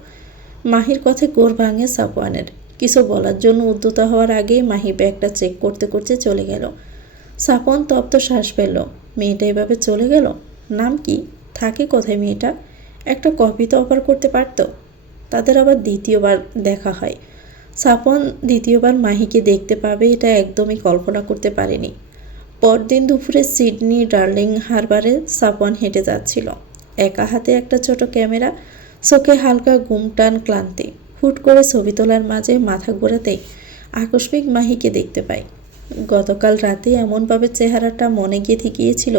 মাহির কথায় গোর ভাঙে সাফওয়ানের। কিছু বলার জন্য উদ্যত হওয়ার আগেই মাহি ব্যাগটা চেক করতে করতে চলে গেল। সাফওয়ান তপ্ত শ্বাস ফেলল। মেয়েটা এভাবে চলে গেল? নাম কি? থাকে কোথায় মেয়েটা? একটা কপি তো অফার করতে পারত। তাদের আবার দ্বিতীয়বার দেখা হয়। সাফওয়ান দ্বিতীয়বার মাহিকে দেখতে পাবে এটা একদমই কল্পনা করতে পারেনি। পরদিন দুপুরে সিডনি ডার্লিং হারবারে সাফওয়ান হেঁটে যাচ্ছিল। একা হাতে একটা ছোট ক্যামেরা, চোখে হালকা ঘুমটান ক্লান্তি। হুট করে ছবি তোলার মাঝে মাথা ঘোরাতেই আকস্মিক মাহিকে দেখতে পাই। গতকাল রাতে এমনভাবে চেহারাটা মনে গেঁথে গিয়েছিল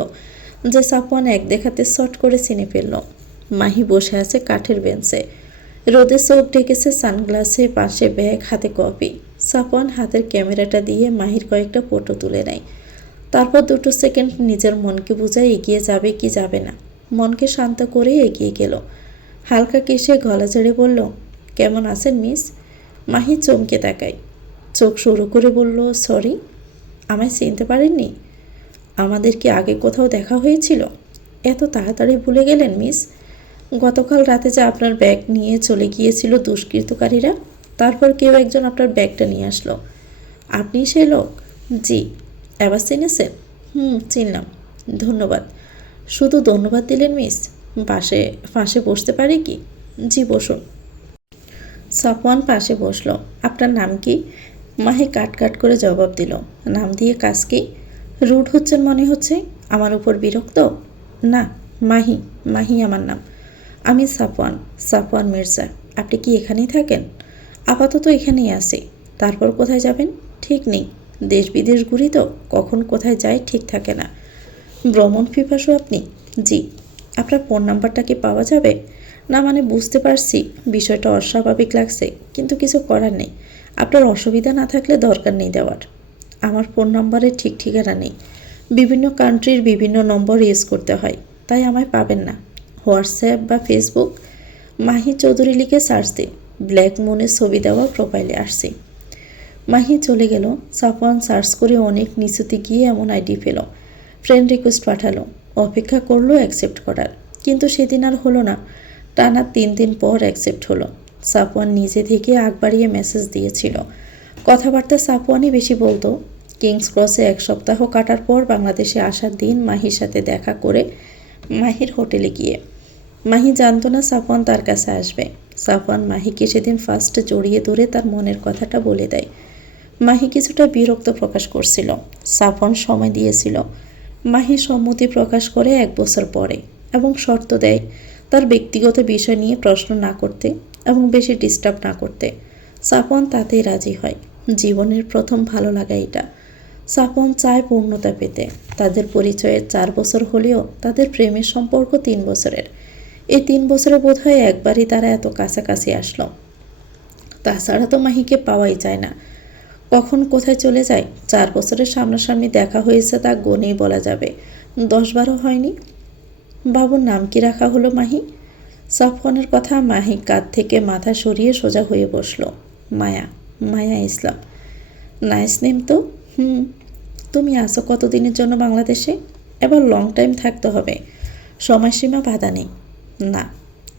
যে সাফওয়ান এক দেখাতে শট করে চিনে ফেলল। মাহি বসে আছে কাঠের বেঞ্চে। রোদে চোখ ঢেকেছে সানগ্লাসে, পাশে ব্যাগ, হাতে কপি। সাফওয়ান হাতের ক্যামেরাটা দিয়ে মাহির কয়েকটা ফটো তুলে নেয়। তারপর 2 সেকেন্ড নিজের মনকে বুঝায় এগিয়ে যাবে কি যাবে না। মনকে শান্ত করে এগিয়ে গেল। হালকা কেশে গলা ছেড়ে বলল, কেমন আছেন মিস? মাহি চমকে তাকায়। চোখ শুরু করে বলল, সরি, আমায় চিনতে পারেননি? আমাদের কি আগে কোথাও দেখা হয়েছিল? এত তাড়াতাড়ি ভুলে গেলেন মিস? গতকাল রাতে যে আপনার ব্যাগ নিয়ে চলে গিয়েছিল দুষ্কৃতকারীরা, তারপর কেউ একজন আপনার ব্যাগটা নিয়ে আসলো। আপনি সে লোক? জি। এবার চিনেছেন? চিনলাম। ধন্যবাদ। শুধু ধন্যবাদ দিলেন মিস? পাশে বসতে পারি কি? জি, বসুন। সাফওয়ান পাশে বসল। আপনার নাম কি? মাহি কাট করে জবাব দিল, নাম দিয়ে কাজ কি? রুড হচ্ছেন মনে হচ্ছে। আমার উপর বিরক্ত? না, মাহি, মাহি আমার নাম। আমি সাফওয়ান, সাফওয়ান মির্জা। আপনি কি এখানেই থাকেন? আপাতত এখানেই আছি। তারপর কোথায় যাবেন ঠিক নেই। দেশ বিদেশ ঘুরি তো, কখন কোথায় যাই ঠিক থাকে না। ভ্রমণ পিপাসু আপনি? জি। আপনার ফোন নাম্বারটা কি পাওয়া যাবে? না মানে বুঝতে পারছি বিষয়টা অস্বাভাবিক লাগছে, কিন্তু কিছু করার নেই। আপনার অসুবিধা না থাকলে দরকার নেই দেওয়ার। আমার ফোন নাম্বারের ঠিক ঠিকানা নেই। বিভিন্ন কান্ট্রির বিভিন্ন নম্বর ইউজ করতে হয়, তাই আমায় পাবেন না। হোয়াটসঅ্যাপ বা ফেসবুক মাহি চৌধুরী লিখে সার্চ দিন। ব্ল্যাক মুনের ছবি দেওয়া প্রোফাইলে আসছি। মাহি চলে গেল। সাফওয়ান সার্চ করে অনেক নিচুতে গিয়ে এমন আইডি পেল। ফ্রেন্ড রিকোয়েস্ট পাঠালো। অপেক্ষা করলো অ্যাকসেপ্ট করার, কিন্তু সেদিন আর হলো না। টানা 3 দিন পর অ্যাকসেপ্ট হলো। সাফওয়ান নিজে থেকে আগ বাড়িয়ে মেসেজ দিয়েছিল। কথাবার্তা সাফওয়ানই বেশি বলতো। কিংস ক্রসে 1 সপ্তাহ কাটার পর বাংলাদেশে আসার দিন মাহির সাথে দেখা করে মাহির হোটেলে গিয়ে। মাহি জানতো না সাফওয়ান তার কাছে আসবে। সাফওয়ান মাহিকে সেদিন ফার্স্ট জড়িয়ে ধরে তার মনের কথাটা বলে দেয়। মাহি কিছুটা বিরক্ত প্রকাশ করছিল। সাফওয়ান সময় দিয়েছিল। মাহি সম্মতি প্রকাশ করে 1 বছর পরে, এবং শর্ত দেয় তার ব্যক্তিগত বিষয় নিয়ে প্রশ্ন না করতে এবং বেশি ডিস্টার্ব না করতে। সাফওয়ান তাতেই রাজি হয়। জীবনের প্রথম ভালো লাগা এটা। সাফওয়ান চায় পূর্ণতা পেতে। তাদের পরিচয়ের 4 বছর হলেও তাদের প্রেমের সম্পর্ক 3 বছরের। এই 3 বছরে বোধহয় একবারই তারা এত কাছাকাছি আসলো। তাছাড়া তো মাহিকে পাওয়াই যায় না। কখন কোথায় চলে যায়? 4 বছরের সামনাসামনি দেখা হয়েছে তা গনেই বলা যাবে। 10-12 হয়নি। বাবুর নাম কি রাখা হলো মাহি? সাফওয়ানের কথা মাহি কাঁধ থেকে মাথা সরিয়ে সোজা হয়ে বসলো। মায়া, মায়া ইসলাম। নাইস নেম তো। তুমি আসো কতদিনের জন্য বাংলাদেশে? এবার লং টাইম থাকতে হবে, সময়সীমা বাধা নেই। না,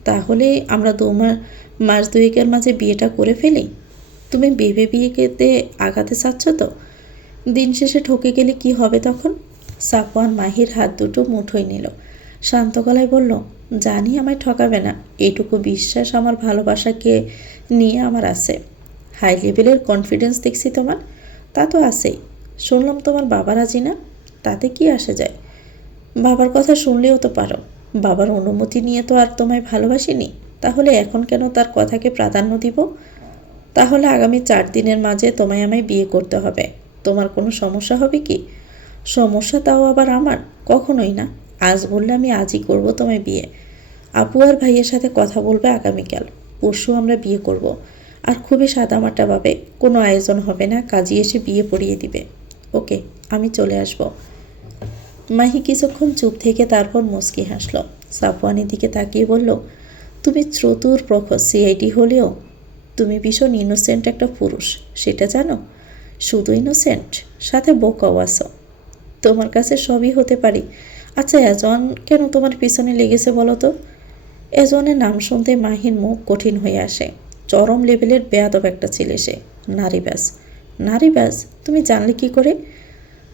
তাহলে আমরা 2 মাস 2-এর মাঝে বিয়েটা করে ফেলি। তুমি ভেবে বিয়েতে আগাতে চাচ্ছ তো? দিন শেষে ঠকে গেলে কি হবে তখন? সাফওয়ান মাহির হাত দুটো মুঠোয় নিল। শান্ত গলায় বলল, জানি আমায় ঠকাবে না, এটুকু বিশ্বাস আমার ভালোবাসাকে নিয়ে আমার আছে। হাই লেভেলের কনফিডেন্স দেখছি তোমার। তা তো আছেই। শুনলাম তোমার বাবা রাজি না। তাতে কি আসে যায়? বাবার কথা শুনলেও তো পারো। বাবার অনুমতি নিয়ে তো আর তোমায় ভালোবাসিনি। তাহলে এখন কেন তার কথাকে প্রাধান্য দিব? তাহলে আগামী 4 দিনের মাঝে তোমায় আমায় বিয়ে করতে হবে। তোমার কোনো সমস্যা হবে কি? সমস্যা তাও আবার আমার? কখনোই না। আজ বললে আমি আজই করব তোমায় বিয়ে। আপু আর ভাইয়ের সাথে কথা বলবে আগামীকাল। পরশু আমরা বিয়ে করব। আর খুবই সাদামাটাভাবে, কোনো আয়োজন হবে না, কাজী এসে বিয়ে পড়িয়ে দিবে। ওকে, আমি চলে আসব। মাহি কিছুক্ষণ চুপ থেকে তারপর মুচকি হাসল। সাফওয়ানের দিকে তাকিয়ে বলল, তুমি চতুর প্রখর সিআইডি হলেও তুমি ভীষণ ইনোসেন্ট একটা পুরুষ, সেটা জানো? শুধু ইনোসেন্ট, সাথে বোকাও আছো। তোমার কাছে সবই হতে পারি। আচ্ছা, এজন কেন তোমার পিছনে লেগেছে বলো তো? এজনের নাম শুনতে মাহির মুখ কঠিন হয়ে আসে। চরম লেভেলের বেয়াদব একটা ছেলে সে। নারীবাজ। নারীবাজ? তুমি জানলে কি করে?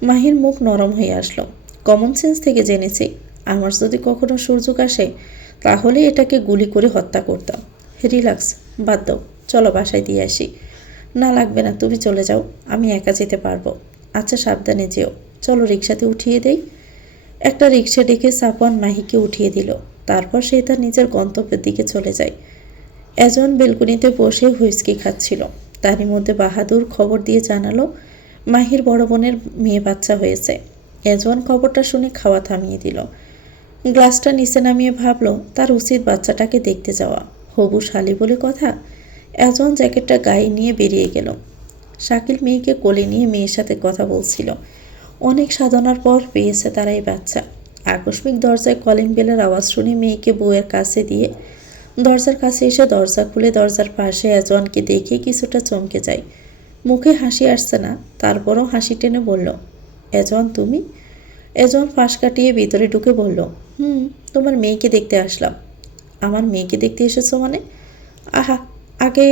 মাহির মুখ নরম হয়ে আসলো। কমন সেন্স থেকে জেনেছি। আমার যদি কখনো সুযোগ আসে তাহলে এটাকে গুলি করে হত্যা করতাম। রিল্যাক্স, বাদ দাও। চলো বাসায় দিয়ে আসি। না লাগবে না, তুমি চলে যাও, আমি একা যেতে পারবো। আচ্ছা, সাবধানে যেও। চলো রিক্সাতে উঠিয়ে দেই। একটা রিক্সা ডেকে সাফওয়ান মাহিকে উঠিয়ে দিল। তারপর সে তার নিজের গন্তব্যের দিকে চলে যায়। এজন বেলকনিতে বসে হুইস্কি খাচ্ছিল। তারই মধ্যে বাহাদুর খবর দিয়ে জানালো মাহির বড় বোনের মেয়ে বাচ্চা হয়েছে। এজন খবরটা শুনে খাওয়া থামিয়ে দিল। গ্লাসটা নিচে নামিয়ে ভাবলো তার উচিত বাচ্চাটাকে দেখতে যাওয়া। হবু শালি বলে কথা। এজন জ্যাকেটটা গায়ে নিয়ে বেরিয়ে গেল। শাকিল মেয়েকে কোলে নিয়ে মেয়ের সাথে কথা বলছিল। অনেক সাধনার পর পেয়েছে তারা এই বাচ্চা। আকস্মিক দরজায় কলিং বেলের আওয়াজ শুনে মেয়েকে বউয়ের কাছে দিয়ে দরজার কাছে এসে দরজা খুলে দরজার পাশে এজওয়ানকে দেখে কিছুটা চমকে যায়। মুখে হাসি আসছে না, তারপরও হাসি টেনে বলল, এজওয়ান তুমি? এজওয়ান ফাঁস কাটিয়ে ভিতরে ঢুকে বলল, তোমার মেয়েকে দেখতে আসলাম। আমার মেয়েকে দেখতে এসেছো মানে? আহা, আগে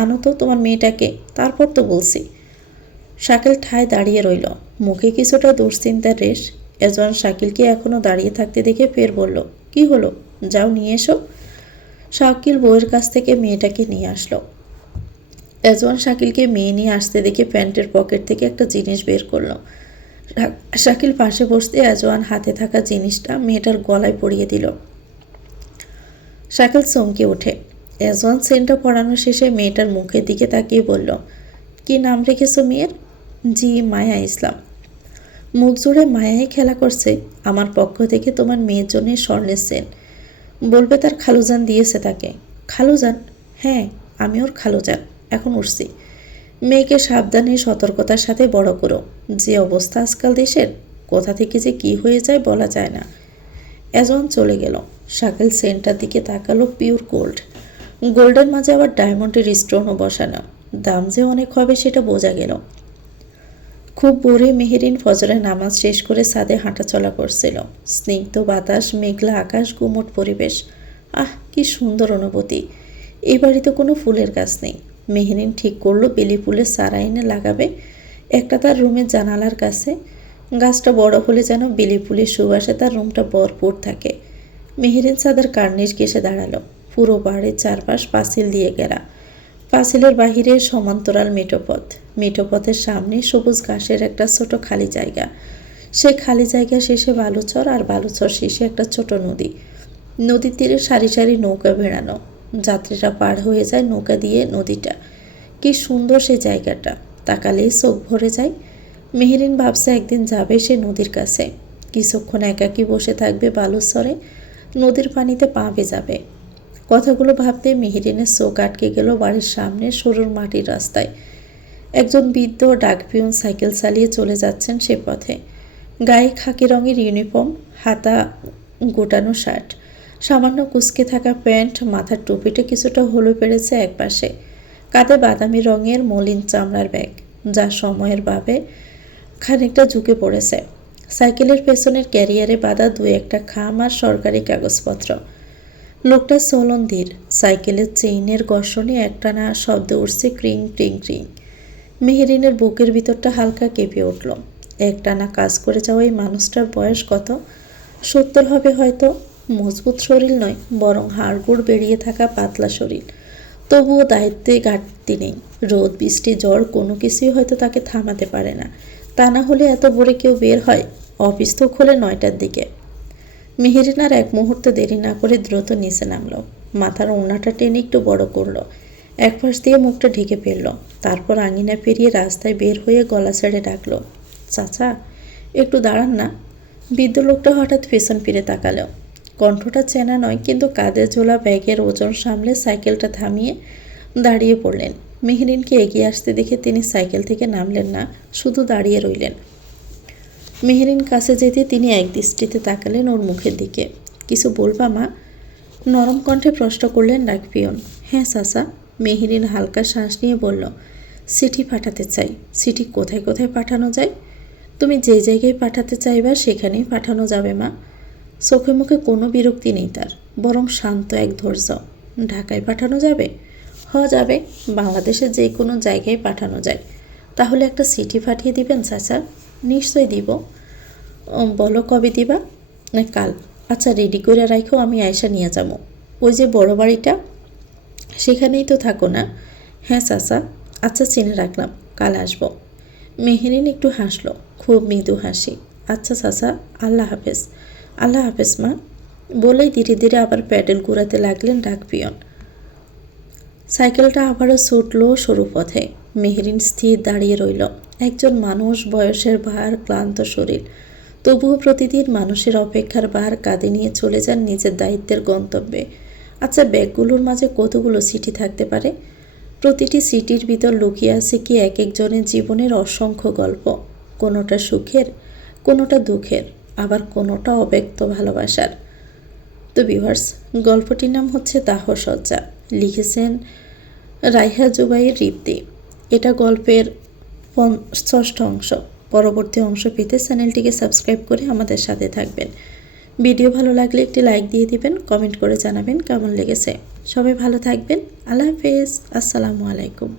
আনো তো তোমার মেয়েটাকে, তারপর তো বলছি। শাকিল ঠায় দাঁড়িয়ে রইল, মুখে কিছুটা দুশ্চিন্তার রেশ। এজওয়ান শাকিলকে এখনও দাঁড়িয়ে থাকতে দেখে ফের বলল, কি হলো, যাও নিয়ে এসো। শাকিল বউয়ের কাছ থেকে মেয়েটাকে নিয়ে আসলো। এজওয়ান শাকিলকে মেয়ে নিয়ে আসতে দেখে প্যান্টের পকেট থেকে একটা জিনিস বের করলো। শাকিল পাশে বসতে আজওয়ান হাতে থাকা জিনিসটা মেয়েটার গলায় পরিয়ে দিল। শাকিল চমকে ওঠে। আজওয়ান সেন্টটা পড়ানো শেষে মেয়েটার মুখের দিকে তাকিয়ে বলল, কি নাম রেখেছো মেয়ের? জি, মায়া ইসলাম। মুখ জুড়ে মায়াই খেলা করছে। আমার পক্ষ থেকে তোমার মেয়ের জন্য স্বর্ণের সেন। বলবে তার খালুজান দিয়েছে তাকে। খালুজান? হ্যাঁ, আমি ওর খালুজান। এখন উঠছি। মেয়েকে সাবধানে সতর্কতার সাথে বড় করো। যে অবস্থা আজকাল দেশের, কোথা থেকে যে কি হয়ে যায় বলা যায় না। এজন চলে গেল। শাকিল সেন্টার দিকে তাকালো। Pure gold. গোল্ডের মাঝে আবার ডায়মন্ডের স্টোনও বসানো। দাম যে অনেক হবে সেটা বোঝা গেল। খুব ভোরে মেহেরিন ফজরের নামাজ শেষ করে ছাদে হাঁটাচলা করছিল। স্নিগ্ধ বাতাস, মেঘলা আকাশ, গুমট পরিবেশ। আহ, কি সুন্দর অনুভূতি। এই বাড়িতে কোনো ফুলের গাছ নেই। মেহেরিন ঠিক করলো বেলি ফুলের চারা এনে লাগাবে একটা তার রুমের জানালার কাছে। গাছটা বড় হলে যেন বেলি ফুলের সুবাসে তার রুমটা ভরপুর থাকে। মেহেরিন চাঁদের কার্নিশ ঘেঁষে দাঁড়ালো। পুরো বাড়ির চারপাশ পাঁচিল দিয়ে ঘেরা। পাঁচিলের বাহিরে সমান্তরাল মেঠোপথ। মেঠোপথের সামনে সবুজ ঘাসের একটা ছোট খালি জায়গা। সেই খালি জায়গা শেষে বালুচর, আর বালুচর শেষে একটা ছোট নদী। নদীর তীরে সারি সারি নৌকা ভেড়ানো। যাত্রীরা পার হয়ে যায় নৌকা দিয়ে নদীটা। কি সুন্দর সেই জায়গাটা, তাকালেই চোখ ভরে যায়। মেহেরিন ভাবছে একদিন যাবে সে নদীর কাছে। কিছুক্ষণ একাকী বসে থাকবে বালুচরে, নদীর পানিতে পা ভেজাবে। কথাগুলো ভাবতে মেহেরিনের চোখ আটকে গেল বাড়ির সামনে সরুর মাটির রাস্তায়। একজন বৃদ্ধ ডাকপিয়ন সাইকেল চালিয়ে চলে যাচ্ছেন সে পথে। গায়ে খাকি রঙের ইউনিফর্ম, হাতা গোটানো শার্ট, সামান্য কুঁচকে থাকা প্যান্ট, মাথার টুপিটা কিছুটা হলু পেড়েছে একপাশে। কাঁধে বাদামি রঙের মলিন চামড়ার ব্যাগ, যা সময়ের ভাবে খানিকটা ঝুঁকে পড়েছে। সাইকেলের পেছনের ক্যারিয়ারে বাঁধা দু একটা খাম আর সরকারি কাগজপত্র। লোকটা চলন ধীর। সাইকেলের চেইনের ঘর্ষণে একটানা শব্দ উঠছে, ক্রিং ক্রিং ক্রিং। মেহেরিনের বুকের ভিতরটা হালকা কেঁপে উঠল। একটানা কাজ করে যাওয়া এই মানুষটার বয়স কত? 70 হবে হয়তো। মজবুত শরীর নয়, বরং হাড়গোড় বেরিয়ে থাকা পাতলা শরীর। তবুও দায়িত্বে ঘাটতি নেই। রোদ, বৃষ্টি, ঝড় কোনো কিছুই হয়তো তাকে থামাতে পারে না। তা না হলে এত ভোরে কেউ বের হয়? অফিস তো খোলে 9টার দিকে। মেহেরিন আর এক মুহূর্ত দেরি না করে দ্রুত নিচে নামল। মাথার ওড়নাটা টেনে একটু বড় করলো। এক পাশ দিয়ে মুখটা ঢেকে ফেলল। তারপর আঙিনা পেরিয়ে রাস্তায় বের হয়ে গলা ছেড়ে ডাকলো, চাচা একটু দাঁড়ান না। বৃদ্ধ লোকটা হঠাৎ পেছন ফিরে তাকালো। কণ্ঠটা চেনা নয়, কিন্তু কাঁধে ঝোলা ব্যাগের ওজন সামলে সাইকেলটা থামিয়ে দাঁড়িয়ে পড়লেন। মেহেরিনকে এগিয়ে আসতে দেখে তিনি সাইকেল থেকে নামলেন না, শুধু দাঁড়িয়ে রইলেন। মেহেরিন কাছে যেতে তিনি এক দৃষ্টিতে তাকালেন ওর মুখের দিকে। কিছু বলবা মা? নরম কণ্ঠে প্রশ্ন করলেন ডাকপিয়ন। হ্যাঁ চাচা। মেহেরিন হালকা শ্বাস নিয়ে বলল, চিঠি পাঠাতে চাই। চিঠি কোথায় কোথায় পাঠানো যায়? তুমি যে জায়গায় পাঠাতে চাইবা সেখানেই পাঠানো যাবে মা। চোখে মুখে কোনো বিরক্তি নেই তার, বরং শান্ত এক ধৈর্য। ঢাকায় পাঠানো যাবে? যাবে। বাংলাদেশের যে কোনো জায়গায় পাঠানো যায়। তাহলে একটা চিঠি পাঠিয়ে দিবেন চাচা? নিশ্চয় দিব। বলো কবে দিবা? না কাল। আচ্ছা রেডি করে রাখো, আমি আয়সা নিয়ে যাবো। ওই যে বড় বাড়িটা, সেখানেই তো থাকো না? হ্যাঁ চাচা। আচ্ছা চিনে রাখলাম, কাল আসবো। মেহেরিন একটু হাসলো, খুব মৃদু হাসি। আচ্ছা চাচা, আল্লাহ হাফেজ। আল্লাহ হাফেজ মা। বলেই ধীরে ধীরে আবার প্যাডেল ঘুরাতে লাগলেন ডাকপিয়ন। সাইকেলটা আবারও ছুটল সরু পথে। মেহেরিন স্থির দাঁড়িয়ে রইল। একজন মানুষ, বয়সের ভার, ক্লান্ত শরীর, তবুও প্রতিদিন মানুষের অপেক্ষার ভার কাঁধে নিয়ে চলে যান নিজের দায়িত্বের গন্তব্যে। আচ্ছা ব্যাগগুলোর মাঝে কতগুলো চিঠি থাকতে পারে? প্রতিটি চিঠির ভিতর লুকিয়ে আছে কি এক একজনের জীবনের অসংখ্য গল্প। কোনোটা সুখের, কোনোটা দুঃখের, আবার কোনোটা অব্যক্ত ভালোবাসার। তো ভিউয়ার্স, গল্পটির নাম হচ্ছে দাহসজ্জা। লিখেছেন রাইহা জুবাইর রিপ্তি। এটা গল্পের 6ষ্ঠ অংশ। পরবর্তী অংশ পেতে চ্যানেলটিকে সাবস্ক্রাইব করে আমাদের সাথে থাকবেন। ভিডিও ভালো লাগলে একটি লাইক দিয়ে দিবেন, কমেন্ট করে জানাবেন কেমন লেগেছে। সবাই ভালো থাকবেন। আল্লাহ হাফেজ। আসসালামু আলাইকুম।